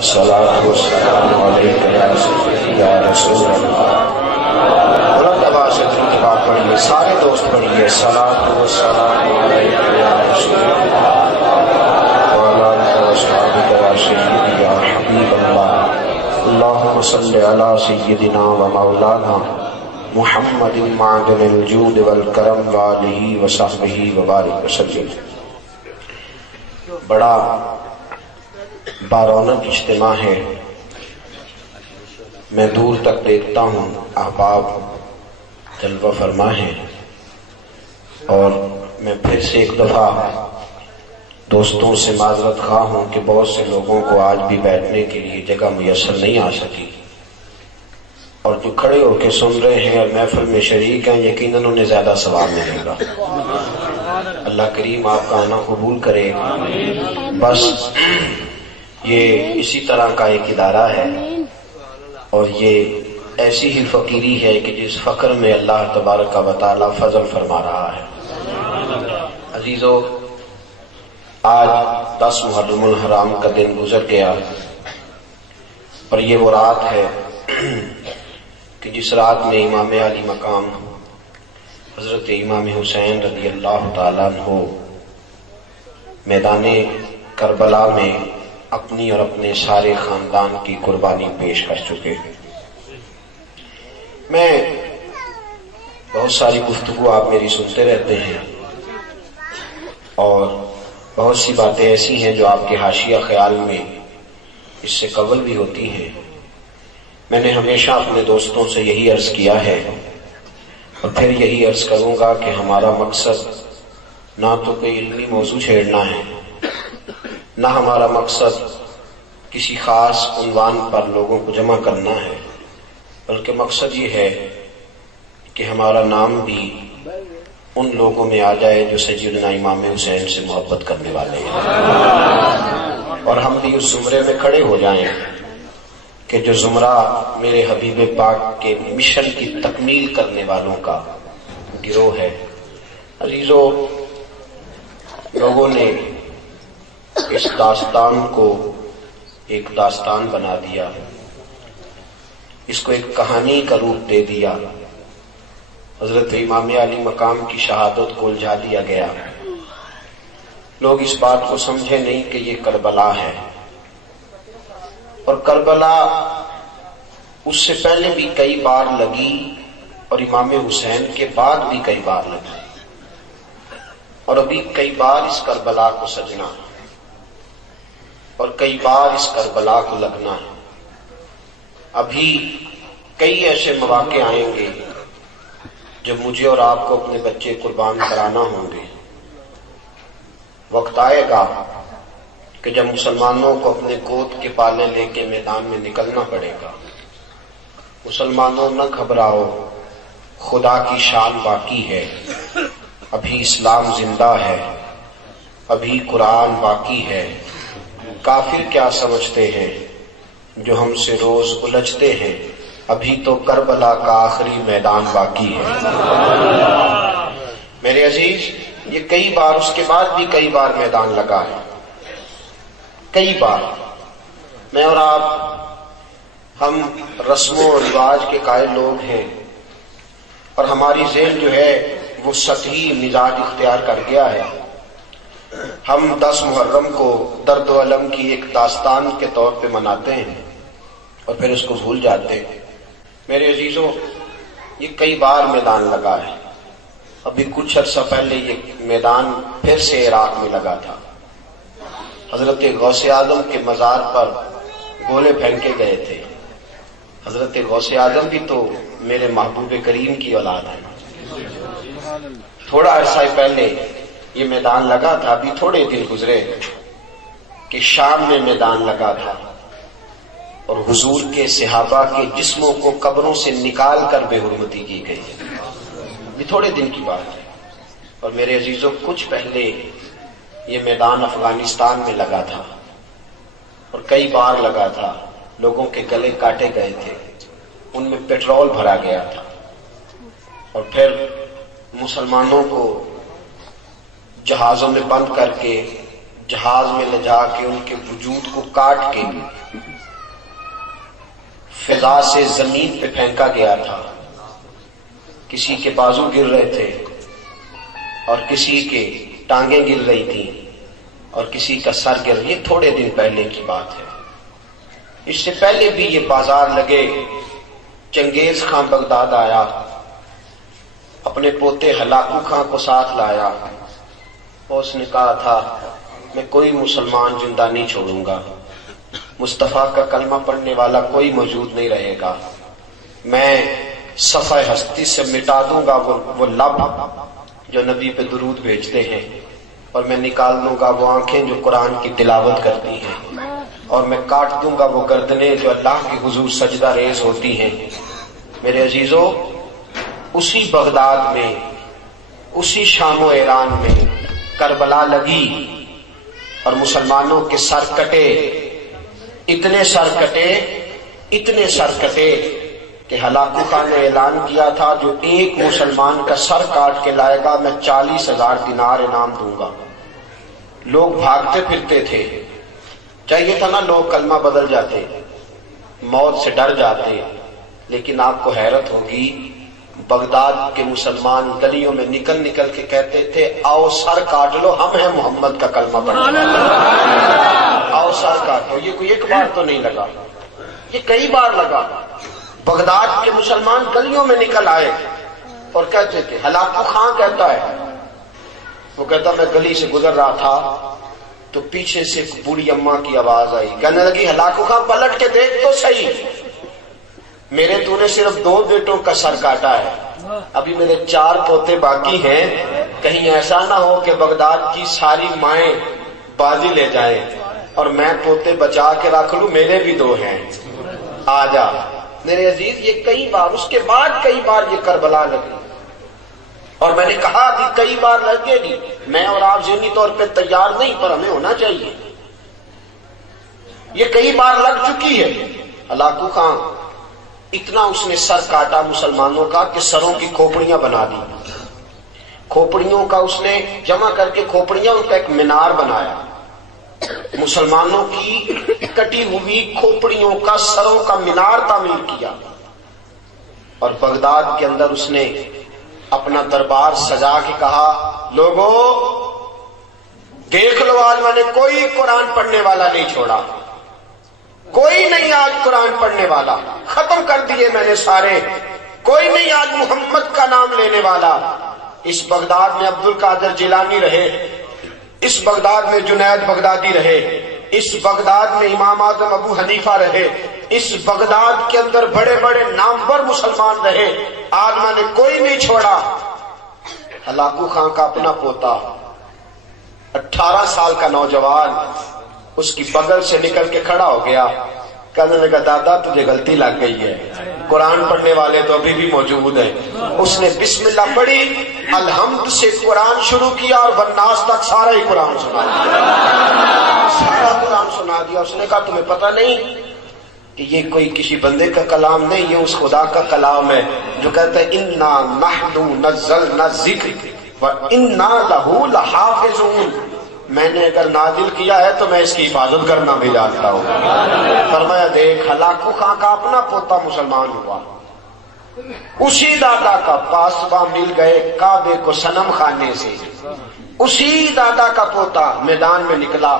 الصلاۃ والسلام علیک یا رسول اللہ۔ بلند آواز سے درود پاک پڑھیے، سارے دوست پڑھیے، الصلاۃ والسلام علیک یا رسول اللہ وعلی آلہ وصحبہ یا سیدی یا حبیب اللہ۔ اللہم صلی علی سیدنا و مولانا محمد معدن الجود والکرم وآلہ وصحبہ وبارک وسلم۔ بڑا بارونق اجتماع ہے، میں دور تک دیکھتا ہوں احباب جلوہ فرما ہیں، اور میں پھر سے ایک دفعہ دوستوں سے معذرت خواہ ہوں کہ بہت سے لوگوں کو آج بھی بیٹھنے کے لیے جگہ میسر نہیں آ سکی، اور جو کھڑے ہو کے سن رہے ہیں اور محفل میں شریک ہیں یقیناً انہیں زیادہ ثواب ملے گا۔ اللہ کریم آپ کا آنا قبول کرے۔ بس یہ اسی طرح کا ایک ادارہ ہے، اور یہ ایسی ہی فقیری ہے کہ جس فقر میں اللہ تبارک و تعالی فضل فرما رہا ہے۔ عزیزو، آج 10 محرم الحرام کا دن گزر گیا، اور یہ وہ رات ہے کہ جس رات میں امام علی مقام حضرت امام حسین رضی اللہ تعالیٰ عنہ میدان کربلا میں اپنی اور اپنے سارے خاندان کی قربانی پیش کر چکے۔ میں بہت ساری گفتگو آپ میری سنتے رہتے ہیں، اور بہت سی باتیں ایسی ہیں جو آپ کے حاشیہ خیال میں اس سے قبل بھی ہوتی ہیں۔ میں نے ہمیشہ اپنے دوستوں سے یہی عرض کیا ہے، اور پھر یہی عرض کروں گا کہ ہمارا مقصد نہ تو کوئی علمی موضوع چھیڑنا ہے، نہ ہمارا مقصد کسی خاص عنوان پر لوگوں کو جمع کرنا ہے، بلکہ مقصد یہ ہے کہ ہمارا نام بھی ان لوگوں میں آ جائے جو سیدنا امام حسین سے محبت کرنے والے ہیں، اور ہم بھی اس زمرے میں کھڑے ہو جائیں کہ جو زمرہ میرے حبیب پاک کے مشن کی تکمیل کرنے والوں کا گروہ ہے۔ عزیزو، لوگوں نے اس داستان کو ایک داستان بنا دیا، اس کو ایک کہانی کا روپ دے دیا، حضرت امام علی مقام کی شہادت کو الجھا دیا گیا۔ لوگ اس بات کو سمجھے نہیں کہ یہ کربلا ہے، اور کربلا اس سے پہلے بھی کئی بار لگی، اور امام حسین کے بعد بھی کئی بار لگی، اور ابھی کئی بار اس کربلا کو سجنا ہے، اور کئی بار اس کربلا کو لگنا ہے۔ ابھی کئی ایسے مواقع آئیں گے جب مجھے اور آپ کو اپنے بچے قربان کرانا ہوں گے۔ وقت آئے گا کہ جب مسلمانوں کو اپنے گود کے پالے لے کے میدان میں نکلنا پڑے گا۔ مسلمانوں نہ گھبراؤ، خدا کی شان باقی ہے، ابھی اسلام زندہ ہے، ابھی قرآن باقی ہے۔ کافر کیا سمجھتے ہیں جو ہم سے روز الجھتے ہیں، ابھی تو کربلا کا آخری میدان باقی ہے۔ میرے عزیز، یہ کئی بار، اس کے بعد بھی کئی بار میدان لگا ہے، کئی بار۔ میں اور آپ، ہم رسم و رواج کے قائل لوگ ہیں، اور ہماری ذہن جو ہے وہ سطحی مزاج اختیار کر گیا ہے۔ ہم 10 محرم کو درد و الم کی ایک داستان کے طور پہ مناتے ہیں، اور پھر اس کو بھول جاتے ہیں۔ میرے عزیزوں، یہ کئی بار میدان لگا ہے۔ ابھی کچھ عرصہ پہلے یہ میدان پھر سے عراق میں لگا تھا۔ حضرت غوث اعظم کے مزار پر گولے پھینکے گئے تھے۔ حضرت غوث اعظم بھی تو میرے محبوب کریم کی اولاد ہے۔ تھوڑا عرصہ پہلے یہ میدان لگا تھا، ابھی تھوڑے دن گزرے کہ شام میں میدان لگا تھا، اور حضور کے صحابہ کے جسموں کو قبروں سے نکال کر بے حرمتی کی گئی۔ یہ تھوڑے دن کی بات ہے۔ اور میرے عزیزوں، کچھ پہلے یہ میدان افغانستان میں لگا تھا، اور کئی بار لگا تھا۔ لوگوں کے گلے کاٹے گئے تھے، ان میں پیٹرول بھرا گیا تھا، اور پھر مسلمانوں کو جہازوں میں بند کر کے جہاز میں لے جا کے ان کے وجود کو کاٹ کے فضا سے زمین پہ پھینکا گیا تھا. کسی کے بازو گر رہے تھے اور کسی کے ٹانگیں گر رہی تھیں اور کسی کا سر گر. یہ تھوڑے دن پہلے کی بات ہے. اس سے پہلے بھی یہ بازار لگے. چنگیز خان بغداد آیا, اپنے پوتے ہلاکو خان کو ساتھ لایا اور اس نے کہا تھا میں کوئی مسلمان زندہ نہیں چھوڑوں گا, مصطفیٰ کا کلمہ پڑھنے والا کوئی موجود نہیں رہے گا, میں صفحہ ہستی سے مٹا دوں گا وہ لب جو نبی پہ درود بھیجتے ہیں, اور میں نکال دوں گا وہ آنکھیں جو قرآن کی تلاوت کرتی ہیں, اور میں کاٹ دوں گا وہ گردنیں جو اللہ کے حضور سجدہ ریز ہوتی ہیں. میرے عزیزو, اسی بغداد میں, اسی شام و ایران میں کربلا لگی اور مسلمانوں کے سر کٹے. اتنے سر کٹے کہ ہلاکو خان نے اعلان کیا تھا جو ایک مسلمان کا سر کاٹ کے لائے گا میں 40,000 دینار انعام دوں گا. لوگ بھاگتے پھرتے تھے. چاہیے تھا نا لوگ کلمہ بدل جاتے, موت سے ڈر جاتے, لیکن آپ کو حیرت ہوگی بغداد کے مسلمان گلیوں میں نکل کے کہتے تھے آؤ سر کاٹ لو, ہم ہیں محمد کا کلمہ پڑھنے والے, آؤ سر کاٹو. یہ کوئی ایک بار تو نہیں لگا, یہ کئی بار لگا. بغداد کے مسلمان گلیوں میں نکل آئے اور کہتے تھے, ہلاکو خان کہتا ہے, وہ کہتا میں گلی سے گزر رہا تھا تو پیچھے سے ایک بوڑھی اماں کی آواز آئی, کہنے لگی ہلاکو خان پلٹ کے دیکھ تو صحیح, میرے تو نے صرف 2 بیٹوں کا سر کاٹا ہے, ابھی میرے 4 پوتے باقی ہیں, کہیں ایسا نہ ہو کہ بغداد کی ساری مائیں بازی لے جائیں اور میں پوتے بچا کے رکھ لوں, میرے بھی 2 ہیں, آ جا. میرے عزیز, یہ کئی بار, اس کے بعد کئی بار یہ کربلا لگی, اور میں نے کہا کہ کئی بار لگے گی. میں اور آپ ذہنی طور پہ تیار نہیں, پر ہمیں ہونا چاہیے. یہ کئی بار لگ چکی ہے. ہلاکو خان اتنا اس نے سر کاٹا مسلمانوں کا کہ سروں کی کھوپڑیاں بنا دی. کھوپڑیوں کا اس نے جمع کر کے کھوپڑیاں ان کا ایک مینار بنایا. مسلمانوں کی کٹی ہوئی کھوپڑیوں کا سروں کا مینار تعمیر کیا, اور بغداد کے اندر اس نے اپنا دربار سجا کے کہا لوگوں دیکھ لو, آج میں نے کوئی قرآن پڑھنے والا نہیں چھوڑا, کوئی نہیں آج قرآن پڑھنے والا, ختم کر دیے میں نے سارے, کوئی نہیں آج محمد کا نام لینے والا. اس بغداد میں عبد القادر جیلانی رہے, اس بغداد میں جنید بغدادی رہے, اس بغداد میں امام اعظم ابو حنیفہ رہے, اس بغداد کے اندر بڑے بڑے نامور مسلمان رہے, آج میں نے کوئی نہیں چھوڑا. ہلاکو خان کا اپنا پوتا 18 سال کا نوجوان اس کی بغل سے نکل کے کھڑا ہو گیا, کہنے لگا دادا تجھے غلطی لگ گئی ہے, قرآن پڑھنے والے تو ابھی بھی موجود ہیں. اس نے بسم اللہ پڑھی, الحمد سے قرآن شروع کیا اور والناس تک سارا ہی قرآن سنا دیا, سارا قرآن سنا دیا. اس نے کہا تمہیں پتہ نہیں کہ یہ کوئی کسی بندے کا کلام نہیں, یہ اس خدا کا کلام ہے جو کہتا ہے انا نحن نزلنا الذکر وانا لہ لحافظون, میں نے اگر نازل کیا ہے تو میں اس کی حفاظت کرنا بھی جانتا ہوں. فرمایا دیکھ ہلاکو خان کا اپنا پوتا مسلمان ہوا, اسی دادا کا پاسباں مل گئے کعبے کو صنم خانے سے, اسی دادا کا پوتا میدان میں نکلا,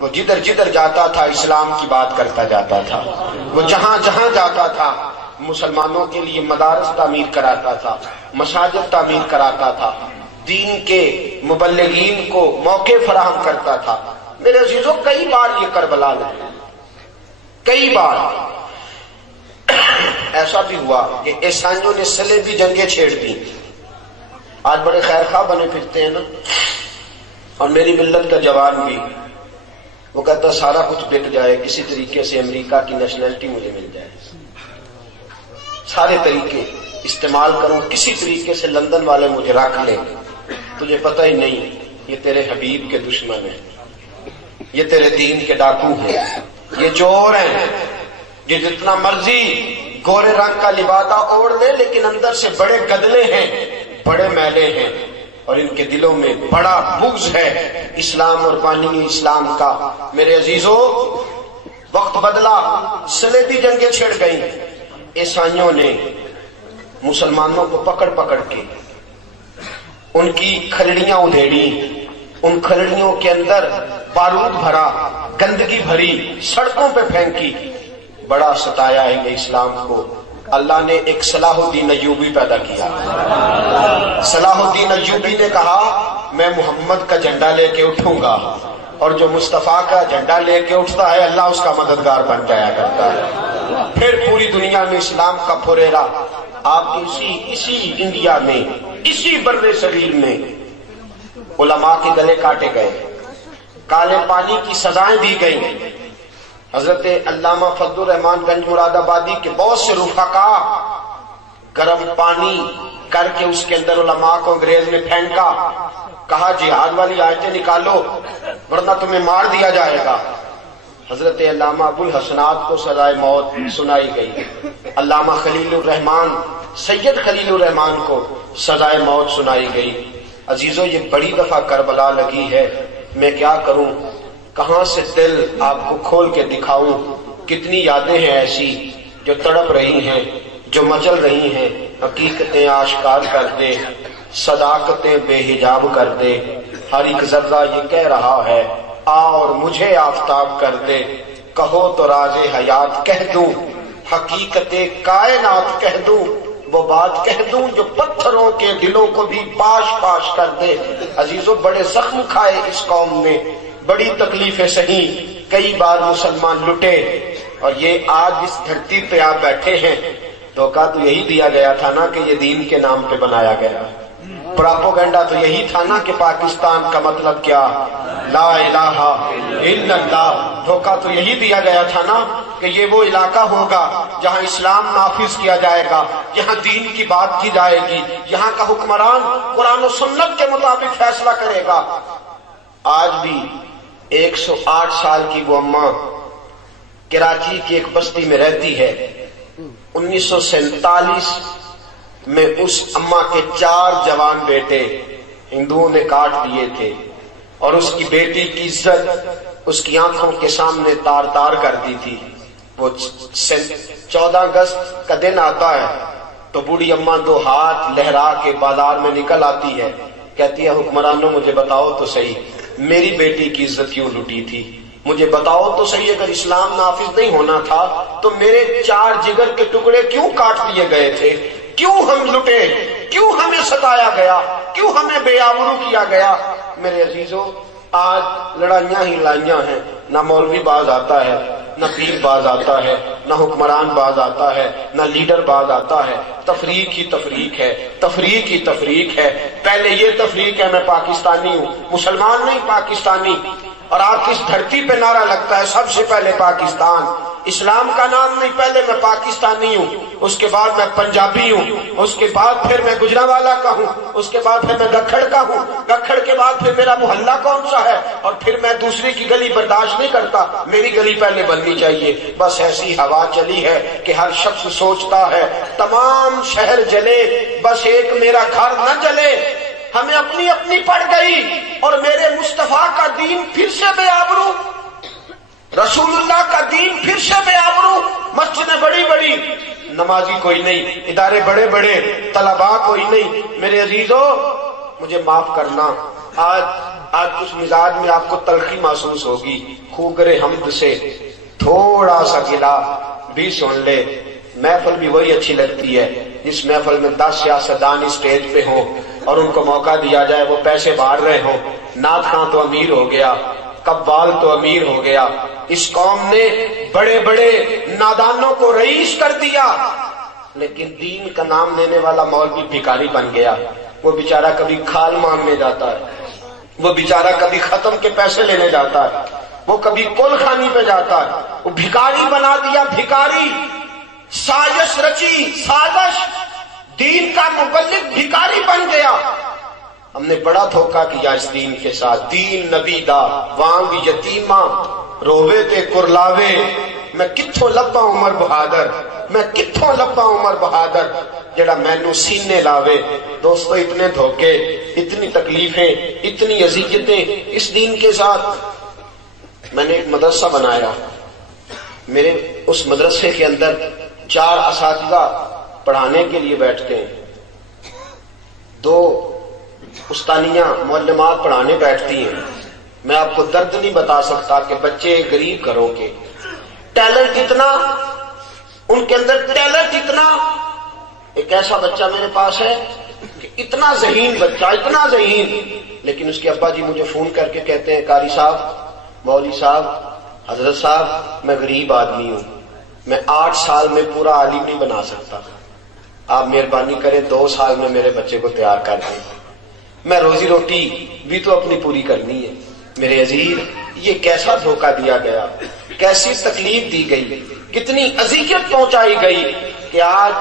وہ جدھر جدھر جاتا تھا اسلام کی بات کرتا جاتا تھا, وہ جہاں جہاں جاتا تھا مسلمانوں کے لیے مدارس تعمیر کراتا تھا, مساجد تعمیر کراتا تھا, دین کے مبلغین کو موقع فراہم کرتا تھا. میرے عزیزوں کئی بار یہ کربلا لگی, کئی بار ایسا بھی ہوا کہ عیسائیوں نے صلیبی جنگیں چھیڑ دی. آج بڑے خیر خواہ بنے پھرتے ہیں نا, اور میری ملت کا جوان بھی وہ کہتا سارا کچھ بک جائے, کسی طریقے سے امریکہ کی نیشنلٹی مجھے مل جائے, سارے طریقے استعمال کروں, کسی طریقے سے لندن والے مجھے رکھ لیں. تجھے پتہ ہی نہیں یہ تیرے حبیب کے دشمن ہیں, یہ تیرے دین کے ڈاکو ہیں, یہ چور ہیں, یہ جتنا مرضی گورے رنگ کا لبادہ اوڑھ دے لیکن اندر سے بڑے گدلے ہیں, بڑے میلے ہیں. اور ان کے دلوں میں بڑا بغض ہے اسلام اور بانی اسلام کا۔ میرے عزیزو، وقت بدلا، صلیبی جنگیں چھڑ گئیں، عیسائیوں نے مسلمانوں کو پکڑ پکڑ کے ان کی کھلڑیاں ادھیڑی، ان کھلڑیوں کے اندر بارود بھرا، گندگی بھری، سڑکوں پہ پھینکی، بڑا ستایا ہے یہ اسلام کو۔ اللہ نے ایک صلاح الدین ایوبی پیدا کیا۔ صلاح الدین ایوبی نے کہا میں محمد کا جھنڈا لے کے اٹھوں گا، اور جو مصطفیٰ کا جھنڈا لے کے اٹھتا ہے اللہ اس کا مددگار بن جایا کرتا ہے۔ پھر پوری دنیا میں اسلام کا پھریرا۔ آپ اسی انڈیا میں، اسی بر صغیر میں علماء کے گلے کاٹے گئے، کالے پانی کی سزائیں دی گئیں۔ حضرت علامہ فضل الرحمان گنج مراد آبادی کے بہت سے رفقا گرم پانی کر کے اس کے اندر علماء کو انگریز نے پھینکا، کہا جہاد والی آیتیں نکالو ورنہ تمہیں مار دیا جائے گا۔ حضرت علامہ ابو الحسنات کو سزائے موت سنائی گئی، علامہ خلیل الرحمان، سید خلیل الرحمان کو سزائے موت سنائی گئی۔ عزیزو، یہ بڑی دفعہ کربلا لگی ہے، میں کیا کروں، کہاں سے دل آپ کو کھول کے دکھاؤں۔ کتنی یادیں ہیں ایسی جو تڑپ رہی ہیں، جو مچل رہی ہیں۔ حقیقتیں آشکار کر دے، صداقتیں بے حجاب کر دے، ہر ایک ذرہ یہ کہہ رہا ہے آ اور مجھے آفتاب کر دے، کہو تو راز حیات کہہ دوں، حقیقت کائنات کہہ دوں، وہ بات کہہ دوں جو پتھروں کے دلوں کو بھی پاش پاش کر دے۔ عزیزو، بڑے زخم کھائے اس قوم نے، بڑی تکلیفیں سہی، کئی بار مسلمان لٹے، اور یہ آج اس دھرتی پہ آپ بیٹھے ہیں۔ دھوکہ تو یہی دیا گیا تھا نا کہ یہ دین کے نام پہ بنایا گیا، پراپوگنڈا تو یہی تھا نا کہ پاکستان کا مطلب کیا، لا الہ الا اللہ۔ دھوکہ تو یہی دیا گیا تھا نا کہ یہ وہ علاقہ ہوگا جہاں اسلام نافذ کیا جائے گا، یہاں دین کی بات کی جائے گی، یہاں کا حکمران قرآن و سنت کے مطابق فیصلہ کرے گا۔ آج بھی 108 سال کی وہ اماں کراچی کی ایک بستی میں رہتی ہے۔ 1947 میں اس اماں کے 4 جوان بیٹے ہندوؤں نے کاٹ دیے تھے، اور اس کی بیٹی کی عزت اس کی آنکھوں کے سامنے تار تار کر دی تھی۔ وہ 14 اگست کا دن آتا ہے تو بوڑھی اماں 2 ہاتھ لہرا کے بازار میں نکل آتی ہے، کہتی ہے حکمرانوں مجھے بتاؤ تو صحیح میری بیٹی کی عزت کیوں لوٹی تھی، مجھے بتاؤ تو صحیح اگر اسلام نافذ نہیں ہونا تھا تو میرے 4 جگر کے ٹکڑے کیوں کاٹ دیے گئے تھے، کیوں ہم لٹے، کیوں ہمیں ستایا گیا، کیوں ہمیں بے آبرو کیا گیا۔ میرے عزیزو، آج لڑائیاں ہی لڑائیاں ہیں، نہ مولوی باز آتا ہے، نہ پیر باز آتا ہے، نہ حکمران باز آتا ہے، نہ لیڈر باز آتا ہے۔ تفریق ہی تفریق ہے، تفریق ہی تفریق ہے۔ پہلے یہ تفریق ہے میں پاکستانی ہوں، مسلمان نہیں پاکستانی، اور آپ کی اس دھرتی پہ نعرہ لگتا ہے سب سے پہلے پاکستان، اسلام کا نام نہیں، پہلے میں پاکستانی ہوں، اس کے بعد میں پنجابی ہوں، اس کے بعد پھر میں گجرانوالا کا ہوں، اس کے بعد پھر میں گکھڑ کا ہوں، گکھڑ کے بعد پھر میرا محلہ کون سا ہے، اور پھر میں دوسری کی گلی برداشت نہیں کرتا، میری گلی پہلے بننی چاہیے۔ بس ایسی ہوا چلی ہے کہ ہر شخص سوچتا ہے تمام شہر جلے بس ایک میرا گھر نہ جلے۔ ہمیں اپنی اپنی پڑ گئی، اور میرے مصطفیٰ کا دین پھر سے بے آبرو، رسول اللہ کا دین پھر سے بے آبرو۔ مسجدیں بڑی بڑی، نمازی کوئی نہیں، ادارے بڑے بڑے، طلباء کوئی نہیں۔ میرے عزیزو، مجھے معاف کرنا، آج کچھ مزاج میں آپ کو تلخی محسوس ہوگی، خوگر حمد سے تھوڑا سا گلا بھی سن لے۔ محفل بھی وہی اچھی لگتی ہے جس محفل میں 10 سیاستدان اسٹیج پہ ہوں اور ان کو موقع دیا جائے وہ پیسے بھار رہے ہوں۔ نعت خواں تو امیر ہو گیا، قوال تو امیر ہو گیا۔ اس قوم نے بڑے بڑے نادانوں کو رئیس کر دیا، لیکن دین کا نام لینے والا مولوی بھکاری بن گیا۔ وہ بیچارہ کبھی کھال مانگنے جاتا ہے، وہ بیچارہ کبھی ختم کے پیسے لینے جاتا ہے، وہ کبھی کل خانی پہ جاتا ہے، وہ بھکاری بنا دیا، بھکاری۔ سازش رچی، سازش، دین کا مبلغ بھکاری بن گیا۔ ہم نے بڑا دھوکہ کیا اس دین کے ساتھ۔ دین نبی دا وانگ یتیماں رووے تے کرلاوے، میں کتھوں لبا عمر بہادر، میں کتھوں لبا عمر بہادر جڑا مینوں سینے لاوے۔ دوستو اتنے دھوکے، اتنی تکلیفیں، اتنی اذیتیں اس دین کے ساتھ۔ میں نے ایک مدرسہ بنایا، میرے اس مدرسے کے اندر 4 اساتذہ پڑھانے کے لیے بیٹھتے ہیں، 2 استانیاں معلمات پڑھانے بیٹھتی ہیں۔ میں آپ کو درد نہیں بتا سکتا کہ بچے غریب گھروں کے، ٹیلنٹ اتنا، ان کے اندر ٹیلنٹ اتنا۔ ایک ایسا بچہ میرے پاس ہے کہ اتنا ذہین بچہ، اتنا ذہین، لیکن اس کے ابا جی مجھے فون کر کے کہتے ہیں قاری صاحب، مولوی صاحب، حضرت صاحب، میں غریب آدمی ہوں، میں 8 سال میں پورا عالم نہیں بنا سکتا، آپ مہربانی کریں 2 سال میں میرے بچے کو تیار کر دیں، میں روزی روٹی بھی تو اپنی پوری کرنی ہے۔ میرے عزیز، یہ کیسا دھوکہ دیا گیا، کیسی تکلیف دی گئی، کتنی اذیت پہنچائی گئی کہ آج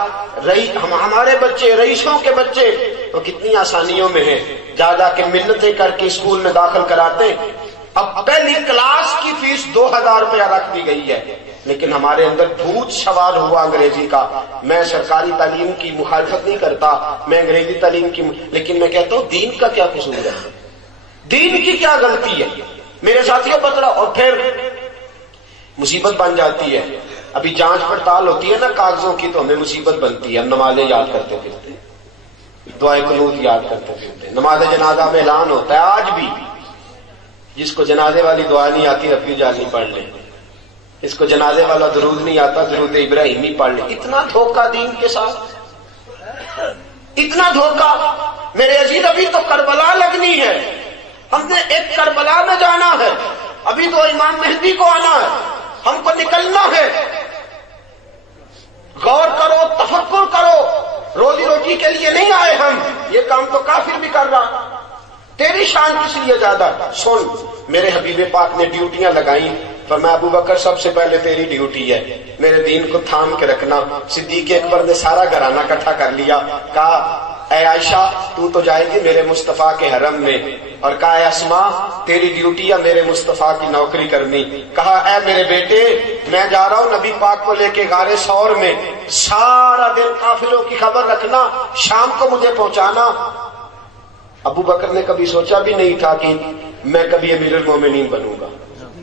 ہمارے بچے، رئیسوں کے بچے تو کتنی آسانیوں میں ہیں، جا جا کے منتیں کر کے اسکول میں داخل کراتے ہیں۔ اب پہلی کلاس کی فیس 2000 روپیہ رکھ دی گئی ہے، لیکن ہمارے اندر بھوت سوار ہوا انگریزی کا۔ میں سرکاری تعلیم کی مخالفت نہیں کرتا، میں انگریزی تعلیم کی، لیکن میں کہتا ہوں دین کا کیا قصور ہے، دین کی کیا غلطی ہے میرے ساتھیوں بدلا۔ اور پھر مصیبت بن جاتی ہے، ابھی جانچ پڑتال ہوتی ہے نا کاغذوں کی، تو ہمیں مصیبت بنتی ہے، ہم نمازیں یاد کرتے پھرتے، دعائے قنوت یاد کرتے پھرتے، نماز جنازہ میں اعلان ہوتا ہے آج بھی، جس کو جنازے والی دعا نہیں آتی رفیع جانی پڑھ لیں، اس کو جنازے والا درود نہیں آتا درود ابراہیمی پڑھ لیں۔ اتنا دھوکہ دین کے ساتھ، اتنا دھوکہ۔ میرے عزیز، ابھی تو کربلا لگنی ہے، ہم نے ایک کربلا میں جانا ہے، ابھی تو امام مہدی کو آنا ہے، ہم کو نکلنا ہے۔ غور کرو، تفکر کرو، روزی روٹی کے لیے نہیں آئے ہم، یہ کام تو کافر بھی کر رہا، تیری شان کس لیے زیادہ؟ سن، میرے حبیب پاک نے ڈیوٹیاں لگائیں، فرمایا ابو بکر سب سے پہلے تیری ڈیوٹی ہے میرے دین کو تھام کے رکھنا۔ صدیق اکبر نے سارا گھرانہ اکٹھا کر لیا، کہا اے عائشہ تو جائے گی میرے مصطفیٰ کے حرم میں، اور کہا اے اسماء تیری ڈیوٹی ہے میرے مصطفیٰ کی نوکری کرنی۔ کہا اے میرے بیٹے میں جا رہا ہوں نبی پاک کو لے کے غار ثور میں، سارا دن قافلوں کی خبر رکھنا، شام کو مجھے پہنچانا۔ ابو بکر نے کبھی سوچا بھی نہیں تھا کہ میں کبھی امیر المومنین بنوں گا،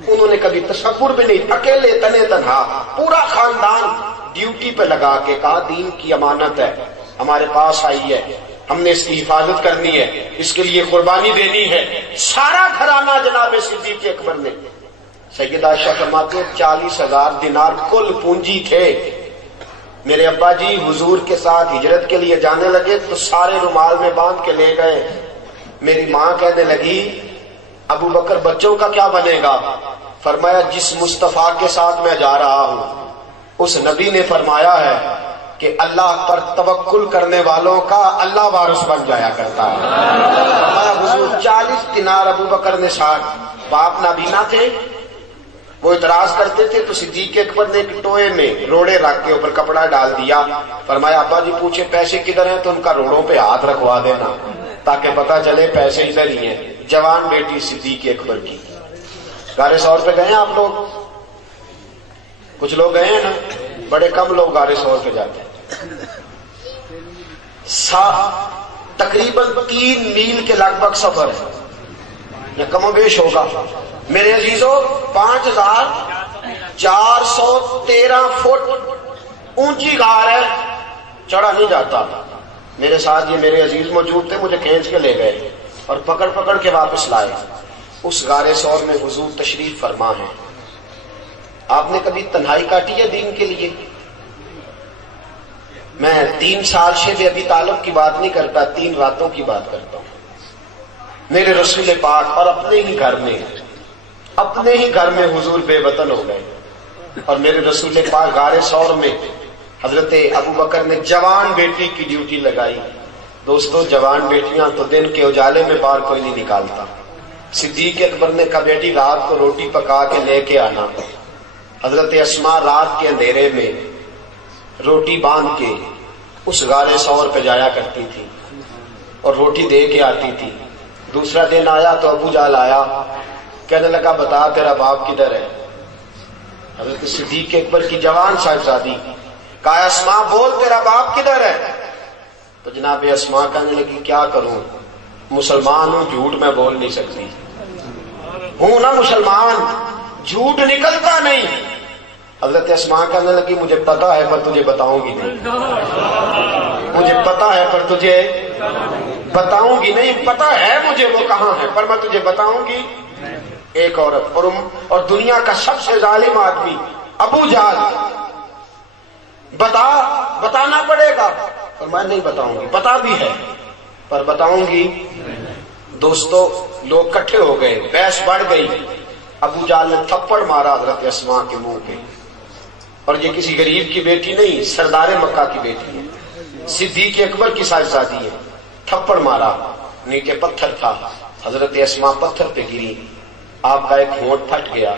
انہوں نے کبھی تصور بھی نہیں، اکیلے تنے تنہا پورا خاندان ڈیوٹی پہ لگا کے کہا دین کی امانت ہے ہمارے پاس آئی ہے، ہم نے اس کی حفاظت کرنی ہے، اس کے لیے قربانی دینی ہے۔ سارا گھرانہ جناب صدیق اکبر نے، سیدہ عائشہ فرماتے ہیں 40,000 دینار کل پونجی تھے۔ میرے ابا جی حضور کے ساتھ ہجرت کے لیے جانے لگے تو سارے رومال میں باندھ کے لے گئے۔ میری ماں کہنے لگی ابو بکر بچوں کا کیا بنے گا؟ فرمایا جس مصطفیٰ کے ساتھ میں جا رہا ہوں اس نبی نے فرمایا ہے کہ اللہ پر توکل کرنے والوں کا اللہ وارث بن جایا کرتا ہے۔ فرمایا حضور 40 دینار ابو بکر نے ساتھ، باپ نابینا تھے، وہ اعتراض کرتے تھے تو صدیق اکبر نے ایک ٹوئے میں روڑے رکھ کے اوپر کپڑا ڈال دیا، فرمایا ابا جی پوچھے پیسے کدھر ہیں تو ان کا روڑوں پہ ہاتھ رکھوا دینا تاکہ پتہ چلے پیسے ادھر ہی ہیں۔ جوان بیٹی صدیق اکبر کی۔ غار ثور پہ گئے ہیں آپ لوگ؟ کچھ لوگ گئے ہیں نا، بڑے کم لوگ غار ثور پہ جاتے ہیں۔ تقریباً 3 میل کے لگ بھگ سفر ہے یا کم و بیش ہوگا۔ میرے عزیزوں 5413 فٹ اونچی غار ہے، چڑھا نہیں جاتا۔ میرے ساتھ یہ میرے عزیز موجود تھے، مجھے کھینچ کے لے گئے اور پکڑ پکڑ کے واپس لائے۔ اس غار ثور میں حضور تشریف فرما ہے۔ آپ نے کبھی تنہائی کاٹی ہے دین کے لیے؟ میں 3 سال شیب ابی طالب کی بات نہیں کرتا، 3 راتوں کی بات کرتا ہوں۔ میرے رسول پاک اور اپنے ہی گھر میں حضور بے وطن ہو گئے، اور میرے رسول پاک غار ثور میں حضرت ابو بکر نے جوان بیٹی کی ڈیوٹی لگائی۔ دوستو جوان بیٹیاں تو دن کے اجالے میں باہر کوئی نہیں نکالتا۔ صدیق اکبر نے کہا بیٹی رات کو روٹی پکا کے لے کے آنا۔ حضرت اسماء رات کے اندھیرے میں روٹی باندھ کے اس غار ثور پہ جایا کرتی تھی اور روٹی دے کے آتی تھی۔ دوسرا دن آیا تو ابو جال آیا، کہنے لگا بتا تیرا باپ کدھر ہے؟ حضرت صدیق اکبر کی جوان صاحبزادی کہا اسماء بول تیرا باپ کدھر ہے؟ تو جناب اسماء کہنے لگی کیا کروں، مسلمان ہوں، جھوٹ میں بول نہیں سکتی، ہوں نا مسلمان، جھوٹ نکلتا نہیں۔ حضرت اسماء کہنے لگی مجھے پتا ہے پر تجھے بتاؤں گی نہیں، مجھے پتا ہے پر تجھے بتاؤں گی نہیں، پتا ہے مجھے وہ کہاں ہے پر میں تجھے بتاؤں گی۔ ایک عورت اور دنیا کا سب سے ظالم آدمی ابو جہل، بتانا پڑے گا پر میں نہیں بتاؤں گی، پتا بھی ہے پر بتاؤں گی۔ دوستو لوگ کٹھے ہو گئے، بحث بڑھ گئی، ابو جہل نے تھپڑ مارا حضرت اسماء کے منہ پہ، اور یہ کسی غریب کی بیٹی نہیں، سردار مکہ کی بیٹی ہے، صدیق اکبر کی صاحبزادی ہے، تھپڑ مارا، نیچے پتھر تھا، حضرت اسماء پتھر پہ گری، آپ کا ایک ہونٹ پھٹ گیا،